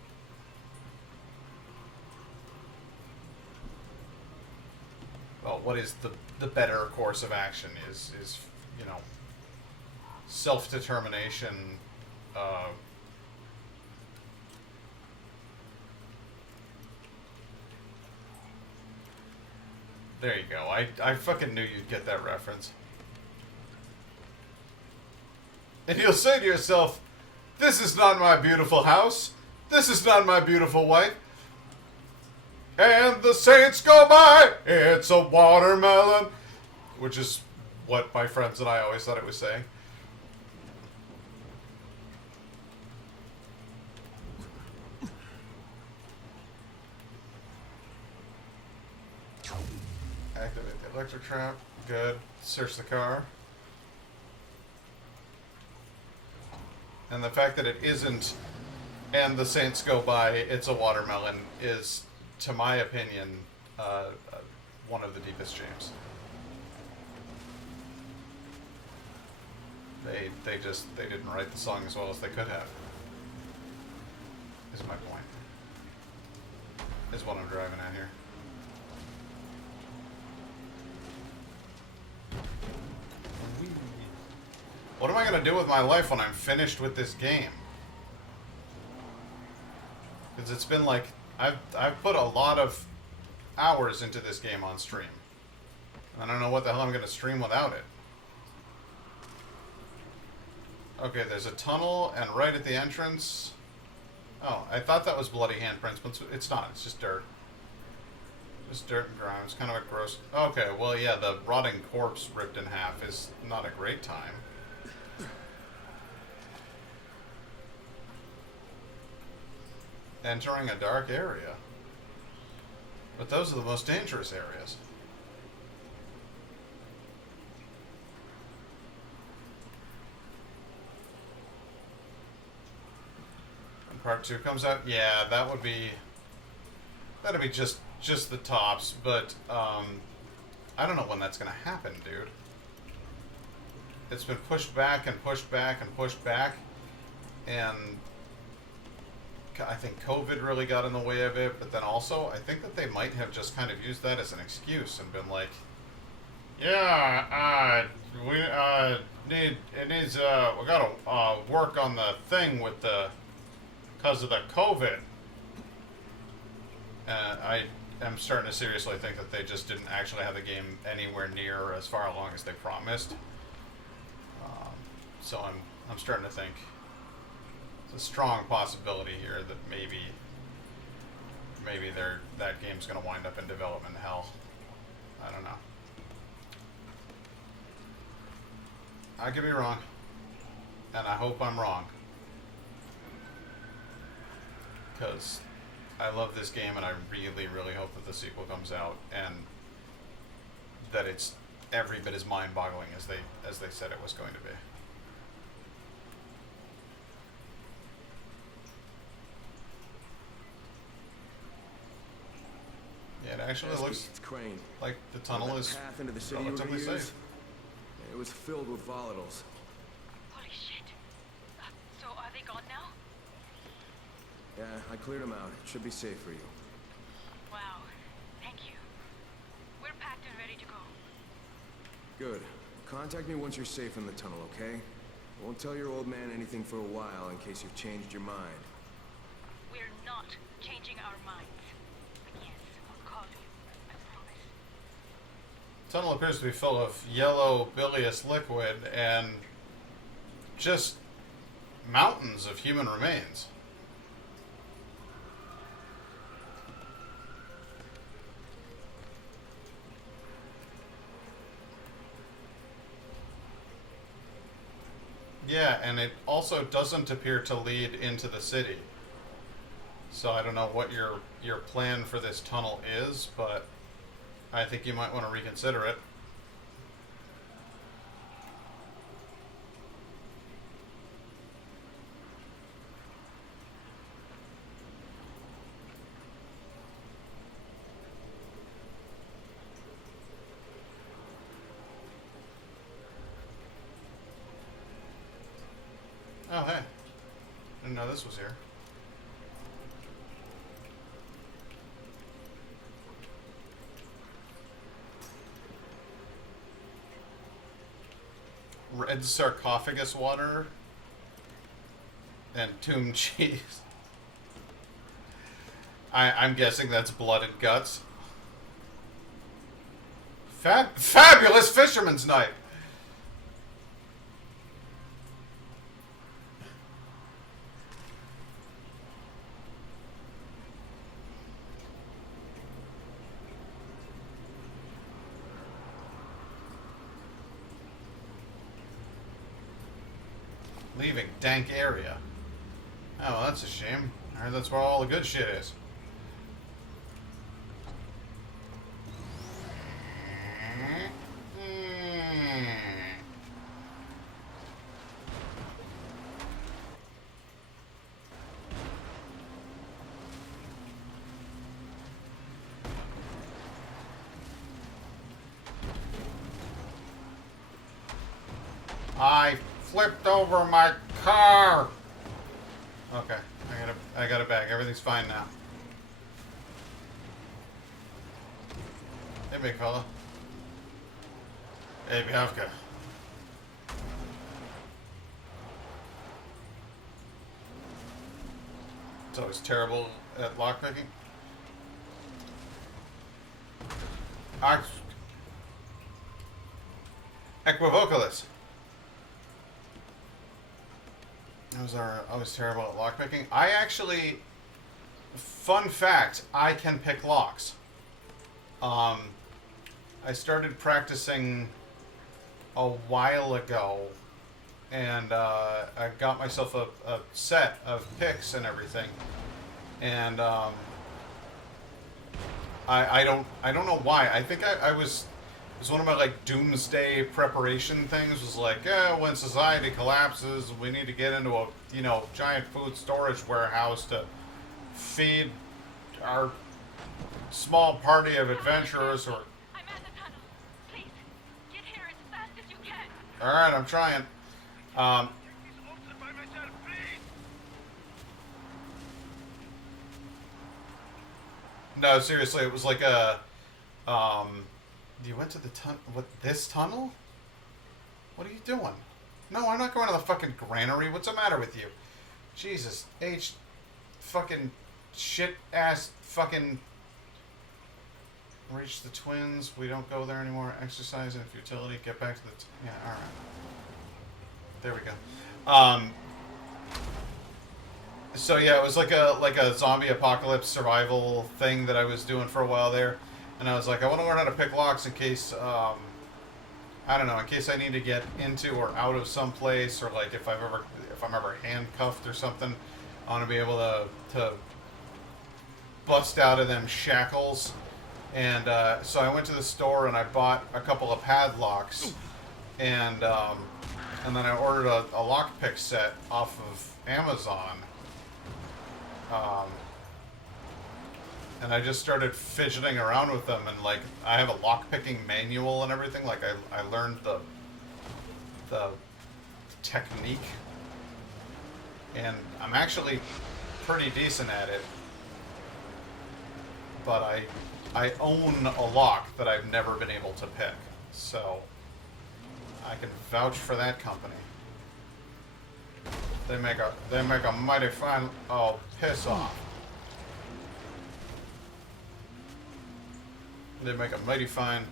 Well, what is the better course of action? Is you know, self-determination, there you go. I fucking knew you'd get that reference. And you'll say to yourself, this is not my beautiful house. This is not my beautiful wife. And the saints go by. It's a watermelon. Which is what my friends and I always thought it was saying. Activate the electric trap. Good. Search the car. And the fact that it isn't, and the saints go by, it's a watermelon, is, to my opinion, one of the deepest james. They didn't write the song as well as they could have. Is my point. Is what I'm driving at here. What am I gonna do with my life when I'm finished with this game? Because it's been like I've put a lot of hours into this game on stream. I don't know what the hell I'm gonna stream without it. Okay, there's a tunnel, and right at the entrance... Oh, I thought that was bloody handprints, but it's not. It's just dirt. Just dirt and grime. It's kind of a gross... Okay, well, yeah, the rotting corpse ripped in half is not a great time. Entering a dark area. But those are the most dangerous areas. When part 2 comes out, yeah, that would be... That'd be just the tops, but I don't know when that's gonna happen, dude. It's been pushed back and pushed back and pushed back, and I think COVID really got in the way of it, but then also I think that they might have just kind of used that as an excuse and been like, yeah, we gotta work on the thing with the, because of the COVID. I am starting to seriously think that they just didn't actually have the game anywhere near as far along as they promised. So I'm starting to think it's a strong possibility here that maybe that game's going to wind up in development hell. I don't know. I could be wrong, and I hope I'm wrong, because I love this game, and I really, really hope that the sequel comes out and that it's every bit as mind-boggling as they said it was going to be. Yeah, it actually looks like the tunnel is path into the city relatively safe. It was filled with volatiles. Holy shit. So are they gone now? Yeah, I cleared them out. It should be safe for you. Wow. Thank you. We're packed and ready to go. Good. Contact me once you're safe in the tunnel, okay? Won't tell your old man anything for a while in case you've changed your mind. We're not changing our minds. But yes, I'll call you. I promise. The tunnel appears to be full of yellow bilious liquid and just mountains of human remains. Yeah, and it also doesn't appear to lead into the city. So I don't know what your plan for this tunnel is, but I think you might want to reconsider it. Oh, hey. Didn't know this was here. Red sarcophagus water and tomb cheese. I'm guessing that's blood and guts. Fabulous fisherman's knife! Leaving dank area. Oh, well, that's a shame. I heard that's where all the good shit is. I flipped over my car. Okay, I got it back. Everything's fine now. Hey, big fella. Hey, Biavka. It's always terrible at lockpicking. Equivocalist. Those are always terrible at lockpicking. I actually, fun fact, I can pick locks. I started practicing a while ago, and I got myself a set of picks and everything, and I don't know why. I think I was. It was one of my like doomsday preparation things. Was like, yeah, when society collapses, we need to get into a giant food storage warehouse to feed our small party of adventurers. Or I'm at the tunnel. Please, get here as fast as you can. all right, I'm trying. No, seriously, it was like a You went to the this tunnel? What are you doing? No, I'm not going to the fucking granary. What's the matter with you? Jesus, fucking shit ass fucking reach the twins. We don't go there anymore. Exercise and futility. Get back to the yeah. All right. There we go. So yeah, it was like a zombie apocalypse survival thing that I was doing for a while there. And I was like, I want to learn how to pick locks in case, I don't know, in case I need to get into or out of some place, or like if I'm ever handcuffed or something, I want to be able to bust out of them shackles. And so I went to the store and I bought a couple of padlocks, and then I ordered a lockpick set off of Amazon. And I just started fidgeting around with them, and like I have a lockpicking manual and everything. Like I learned the technique, and I'm actually pretty decent at it. But I own a lock that I've never been able to pick, so I can vouch for that company. They make a mighty fine. Oh, piss off. They make a mighty fine.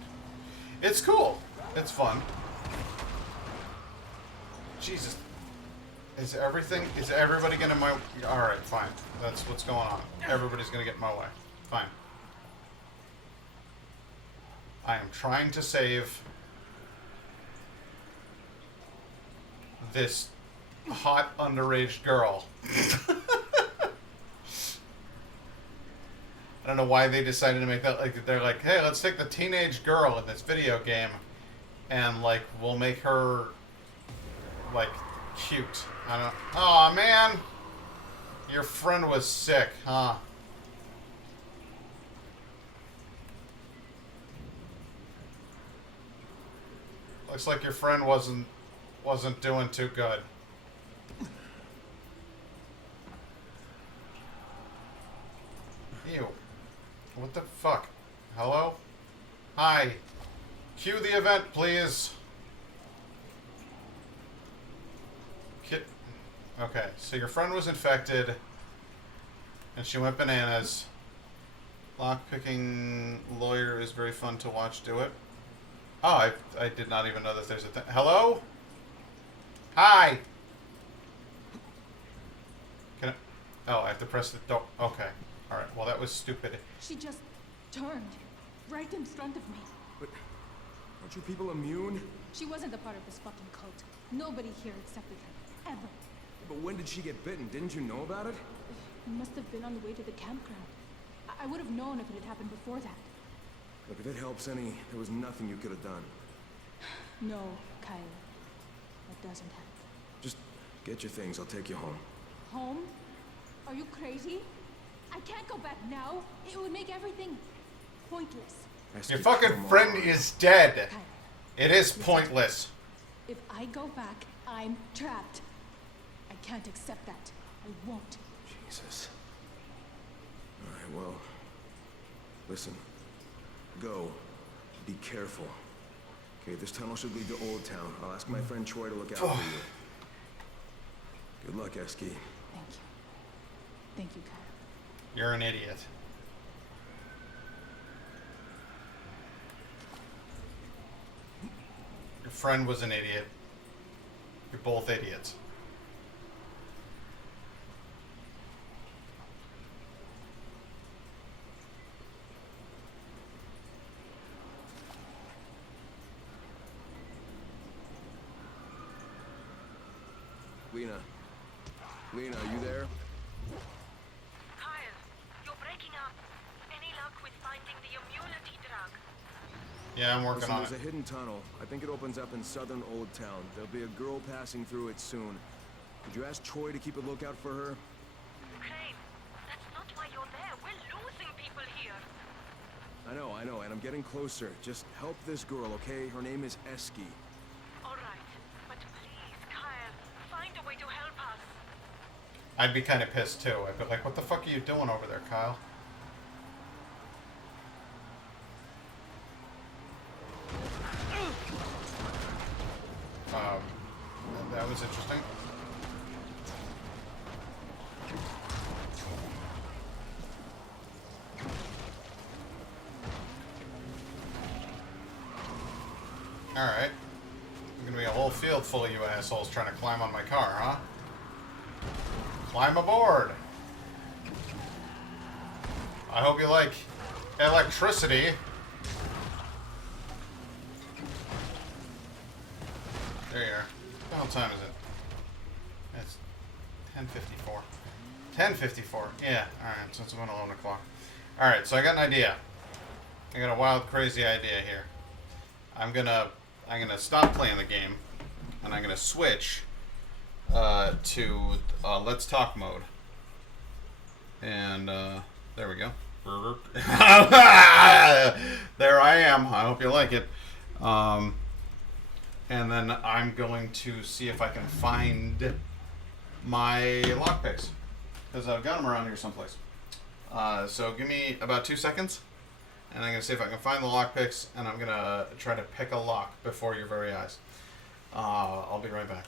It's cool. It's fun. Jesus. Is everybody getting my... Alright, fine. That's what's going on. Everybody's gonna get in my way. Fine. I am trying to save this hot underage girl. I don't know why they decided to make that. Like, they're like, hey, let's take the teenage girl in this video game, and like we'll make her like cute. I don't. Oh man, your friend was sick, huh? Looks like your friend wasn't doing too good. Ew. What the fuck? Hello? Hi. Cue the event, please. Okay, so your friend was infected, and she went bananas. Lockpicking lawyer is very fun to watch do it. Oh, I did not even know that there's a thing. Hello? Hi! Can I... Oh, I have to press the door. Okay. Alright, well that was stupid. She just turned right in front of me. But aren't you people immune? She wasn't a part of this fucking cult. Nobody here accepted her. Ever. But when did she get bitten? Didn't you know about it? We must have been on the way to the campground. I would have known if it had happened before that. Look, if it helps any, there was nothing you could have done. No, Kyle. That doesn't help. Just get your things, I'll take you home. Home? Are you crazy? I can't go back now. It would make everything pointless. Your fucking friend is dead. Kyle, It is pointless. if I go back, I'm trapped. I can't accept that. I won't. Jesus. Alright, well... Listen. Go. Be careful. Okay, this tunnel should lead to Old Town. I'll ask my friend Troy to look out for you. Good luck, Eski. Thank you. Thank you, Kyle. You're an idiot. Your friend was an idiot. You're both idiots. Lena. Lena, are you there? Kyle, you're breaking up. Any luck with finding the immunity drug? Yeah, I'm working Listen, on there's it. a hidden tunnel. I think it opens up in southern Old Town. There'll be a girl passing through it soon. Could you ask Troy to keep a lookout for her? Crane, that's not why you're there. We're losing people here. I know, and I'm getting closer. Just help this girl, okay? Her name is Eski. All right, but please, Kyle, find a way to help us. I'd be kind of pissed too. I'd be like, what the fuck are you doing over there, Kyle? That was interesting. Alright. Gonna be a whole field full of you assholes trying to climb on my car, huh? Climb aboard! I hope you like electricity. There you are. What the hell time is it? It's 10:54. 10:54. Yeah, alright, so it's about 11 o'clock. Alright, so I got an idea. I got a wild, crazy idea here. I'm gonna stop playing the game, and I'm gonna switch to Let's Talk mode. And there we go. There I am. I hope you like it. And then I'm going to see if I can find my lockpicks, because I've got them around here someplace. So give me about 2 seconds, and I'm going to see if I can find the lockpicks, and I'm going to try to pick a lock before your very eyes. I'll be right back.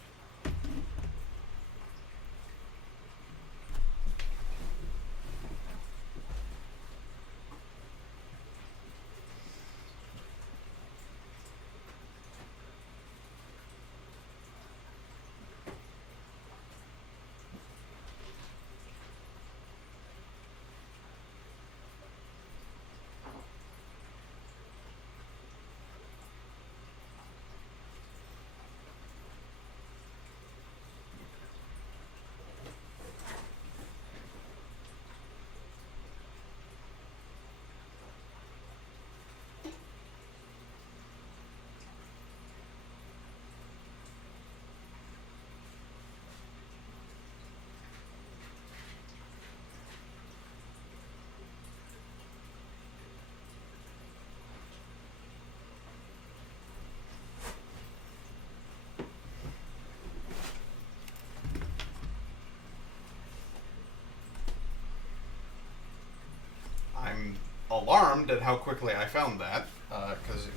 I'm alarmed at how quickly I found that, because it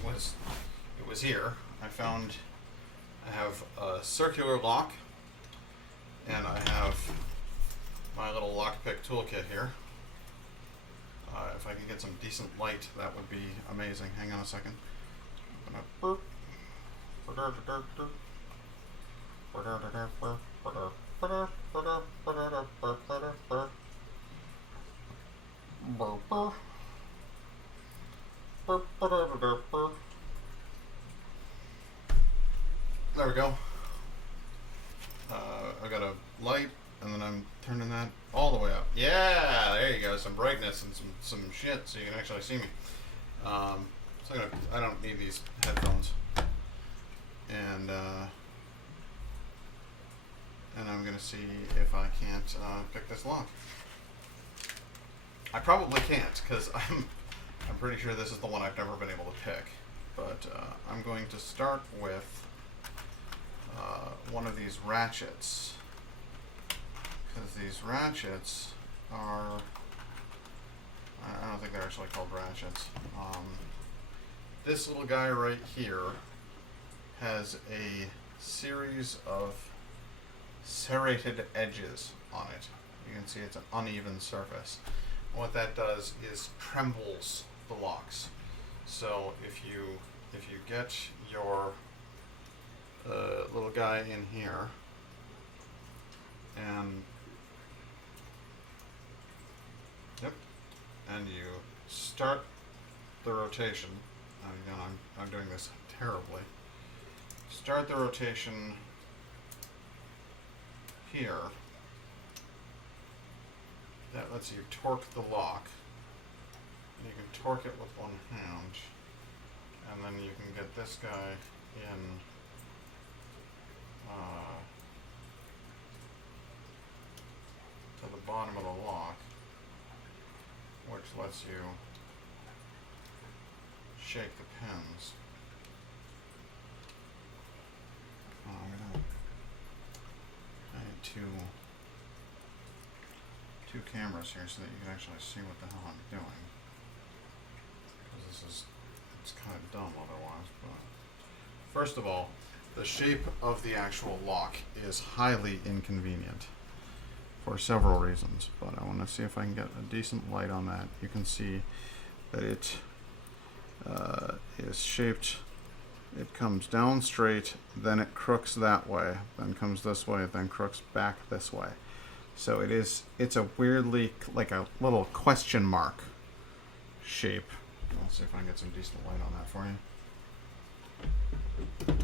was here. I have a circular lock, and I have my little lockpick toolkit here. If I could get some decent light, that would be amazing. Hang on a second. There we go. I got a light, and then I'm turning that all the way up. Yeah, there you go. Some brightness and some shit, so you can actually see me. So I don't need these headphones, and I'm gonna see if I can't pick this lock. I probably can't, because I'm pretty sure this is the one I've never been able to pick. But I'm going to start with one of these ratchets, because these ratchets are, I don't think they're actually called ratchets. This little guy right here has a series of serrated edges on it. You can see it's an uneven surface. And what that does is trembles the locks. So if you get your little guy in here and and you start the rotation, again I'm doing this terribly. Start the rotation here. That lets you torque the lock. You can torque it with one hand, and then you can get this guy in to the bottom of the lock, which lets you shake the pins. I need two cameras here so that you can actually see what the hell I'm doing. Because it's kind of dumb otherwise. But first of all, the shape of the actual lock is highly inconvenient for several reasons. But I want to see if I can get a decent light on that. You can see that it is shaped. It comes down straight, then it crooks that way, then comes this way, then crooks back this way. So it's a weirdly, like a little question mark shape. I'll see if I can get some decent light on that for you.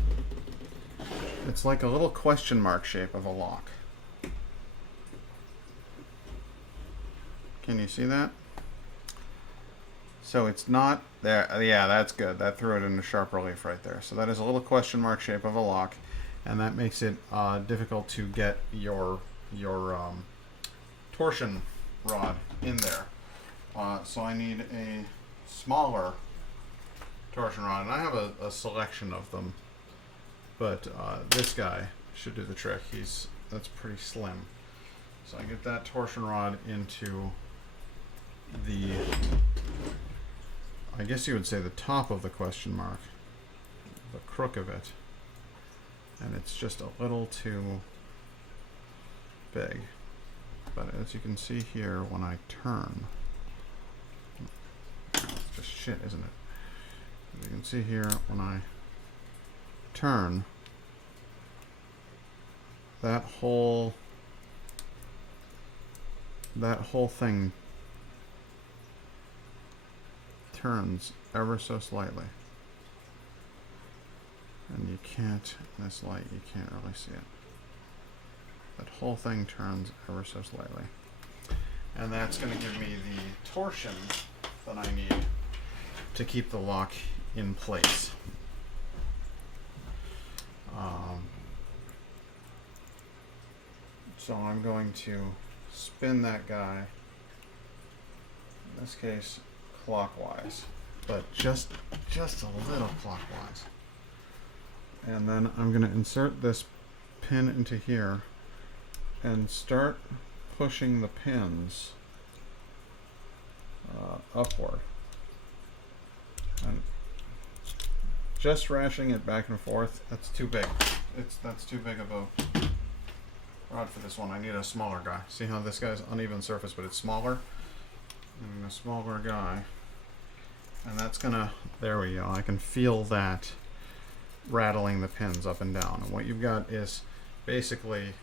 It's like a little question mark shape of a lock. Can you see that? So it's not there. Yeah, that's good. That threw it into sharp relief right there. So that is a little question mark shape of a lock, and that makes it difficult to get your torsion rod in there. So I need a smaller torsion rod, and I have a selection of them, but this guy should do the trick. That's pretty slim. So I get that torsion rod into the, I guess you would say the top of the question mark, the crook of it, and it's just a little too big. But as you can see here, when I turn, it's just shit, isn't it? As you can see here, when I turn, that whole thing turns ever so slightly. And you can't, in this light, you can't really see it. That whole thing turns ever so slightly. And that's going to give me the torsion that I need to keep the lock in place. So I'm going to spin that guy, in this case clockwise, but just a little clockwise. And then I'm going to insert this pin into here and start pushing the pins upward. And just rashing it back and forth, that's too big. That's too big of a rod for this one. I need a smaller guy. See how this guy's uneven surface, but it's smaller? And a smaller guy. And that's gonna, there we go. I can feel that rattling the pins up and down. And what you've got is basically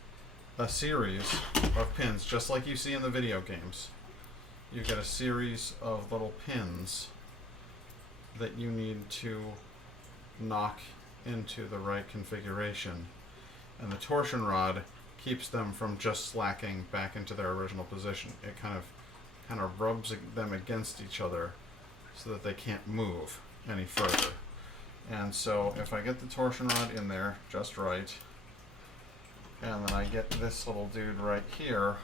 a series of pins, just like you see in the video games. You get a series of little pins that you need to knock into the right configuration, and the torsion rod keeps them from just slacking back into their original position. It kind of rubs them against each other so that they can't move any further. And so if I get the torsion rod in there just right, and then I get this little dude right here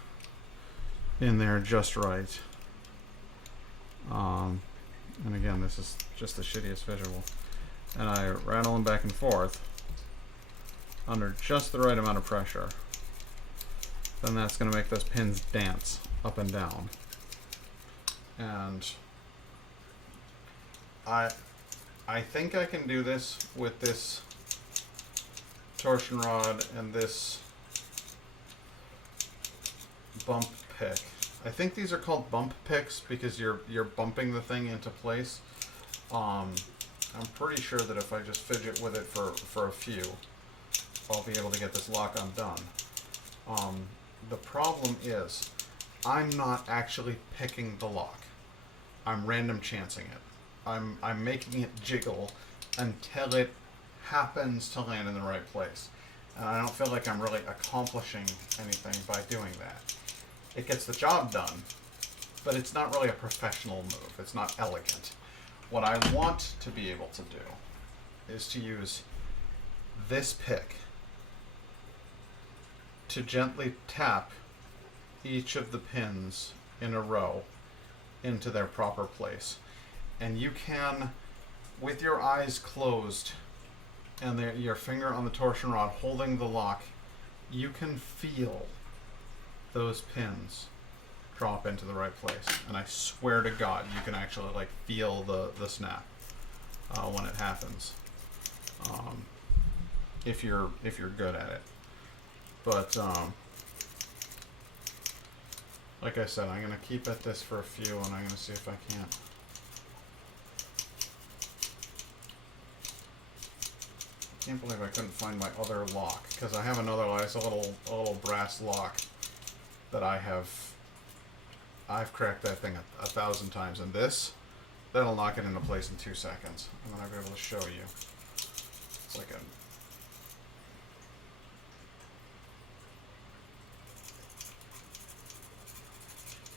in there just right. And again, this is just the shittiest visual. And I rattle them back and forth under just the right amount of pressure. Then that's going to make those pins dance up and down. And I think I can do this with this torsion rod and this bump pick. I think these are called bump picks because you're bumping the thing into place. I'm pretty sure that if I just fidget with it for a few, I'll be able to get this lock undone. The problem is, I'm not actually picking the lock. I'm random chancing it. I'm making it jiggle until it happens to land in the right place. And I don't feel like I'm really accomplishing anything by doing that. It gets the job done, but it's not really a professional move. It's not elegant. What I want to be able to do is to use this pick to gently tap each of the pins in a row into their proper place. And you can, with your eyes closed and your finger on the torsion rod holding the lock, you can feel those pins drop into the right place. And I swear to God, you can actually like feel the snap when it happens. If you're good at it. But like I said, I'm gonna keep at this for a few, and I'm gonna see if I can't. I can't believe I couldn't find my other lock, because I have another lock. It's a little brass lock that I've cracked that thing 1,000 times, and that'll knock it into place in 2 seconds, and then I'll be able to show you. It's like a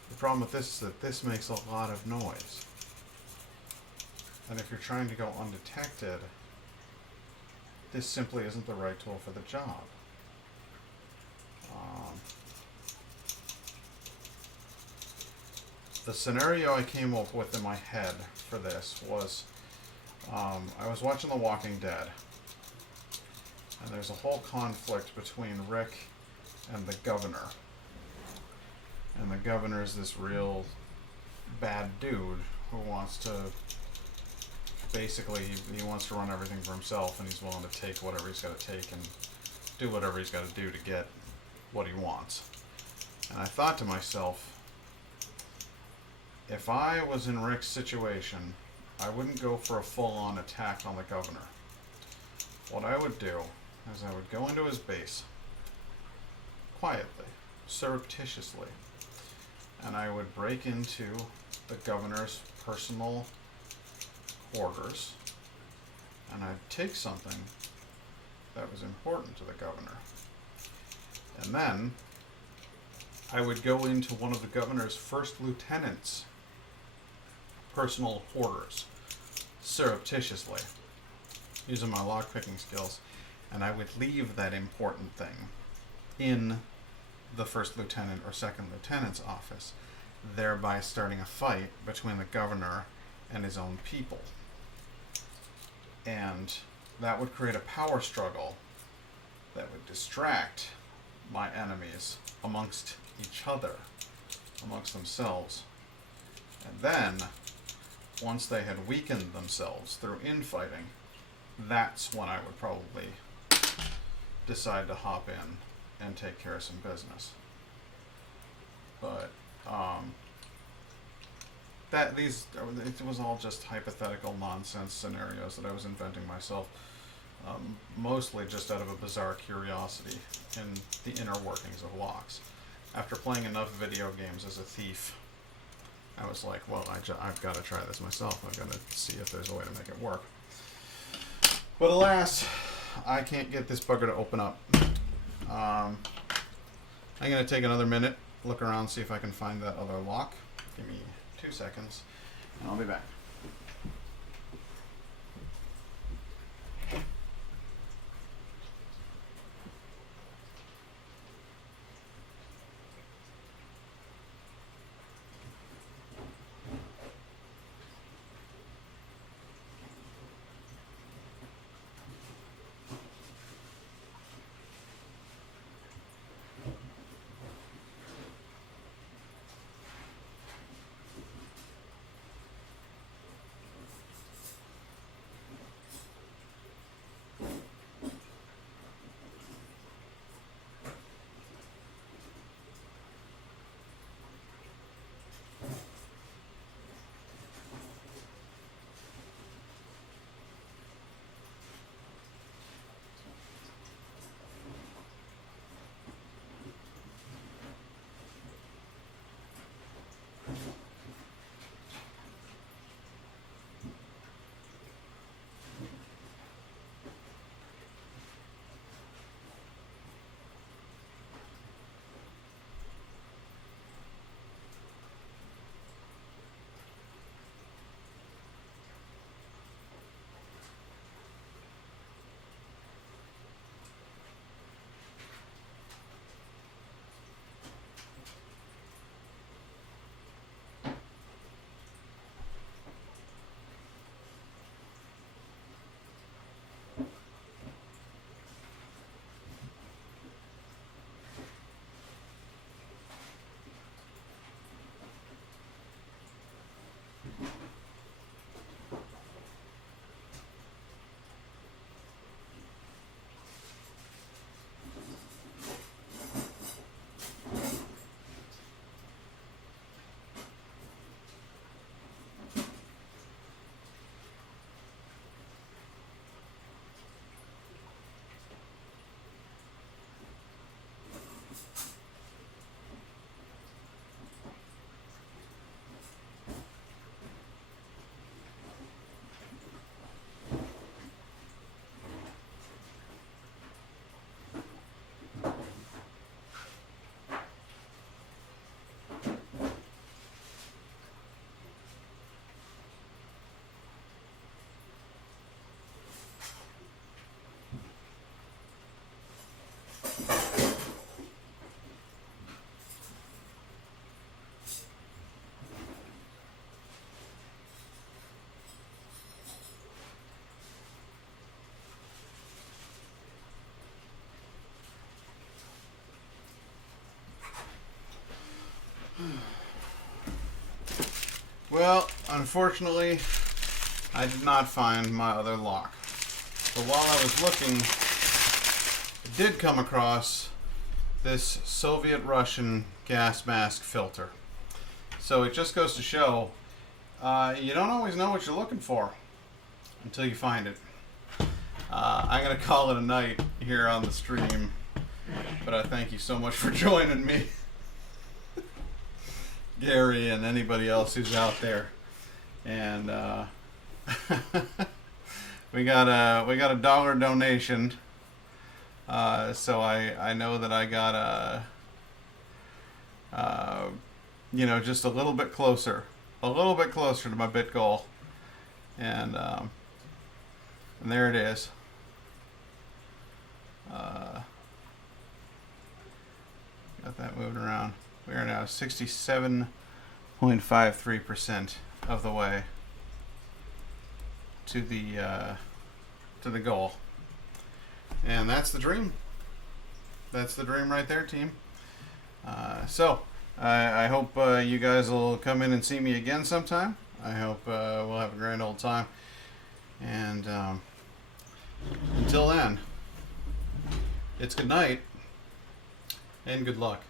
The problem with this is that this makes a lot of noise. And if you're trying to go undetected, this simply isn't the right tool for the job. The scenario I came up with in my head for this was, I was watching The Walking Dead, and there's a whole conflict between Rick and the governor. And the governor is this real bad dude who wants to, basically, he wants to run everything for himself, and he's willing to take whatever he's got to take and do whatever he's got to do to get what he wants. And I thought to myself, if I was in Rick's situation, I wouldn't go for a full-on attack on the governor. What I would do is I would go into his base, quietly, surreptitiously, and I would break into the governor's personal quarters, and I'd take something that was important to the governor. And then I would go into one of the governor's first lieutenant's personal quarters, surreptitiously, using my lockpicking skills, and I would leave that important thing in the first lieutenant or second lieutenant's office, thereby starting a fight between the governor and his own people. And that would create a power struggle that would distract my enemies amongst each other, amongst themselves. And then, once they had weakened themselves through infighting, that's when I would probably decide to hop in and take care of some business. But it was all just hypothetical nonsense scenarios that I was inventing myself, mostly just out of a bizarre curiosity in the inner workings of locks. After playing enough video games as a thief, I was like, well, I've got to try this myself. I've got to see if there's a way to make it work. But alas, I can't get this bugger to open up. I'm going to take another minute, look around, see if I can find that other lock. Give me 2 seconds, and I'll be back. Well, unfortunately, I did not find my other lock. But while I was looking, I did come across this Soviet-Russian gas mask filter. So it just goes to show, you don't always know what you're looking for until you find it. I'm going to call it a night here on the stream, but I thank you so much for joining me, Gary, and anybody else who's out there. And we got a $1 donation, so I know that I got just a little bit closer to my bit goal, and there it is. Got that moved around. We are now 67.53% of the way to the goal, and that's the dream. That's the dream right there, team. So I hope you guys will come in and see me again sometime. I hope we'll have a grand old time. And until then, it's good night and good luck.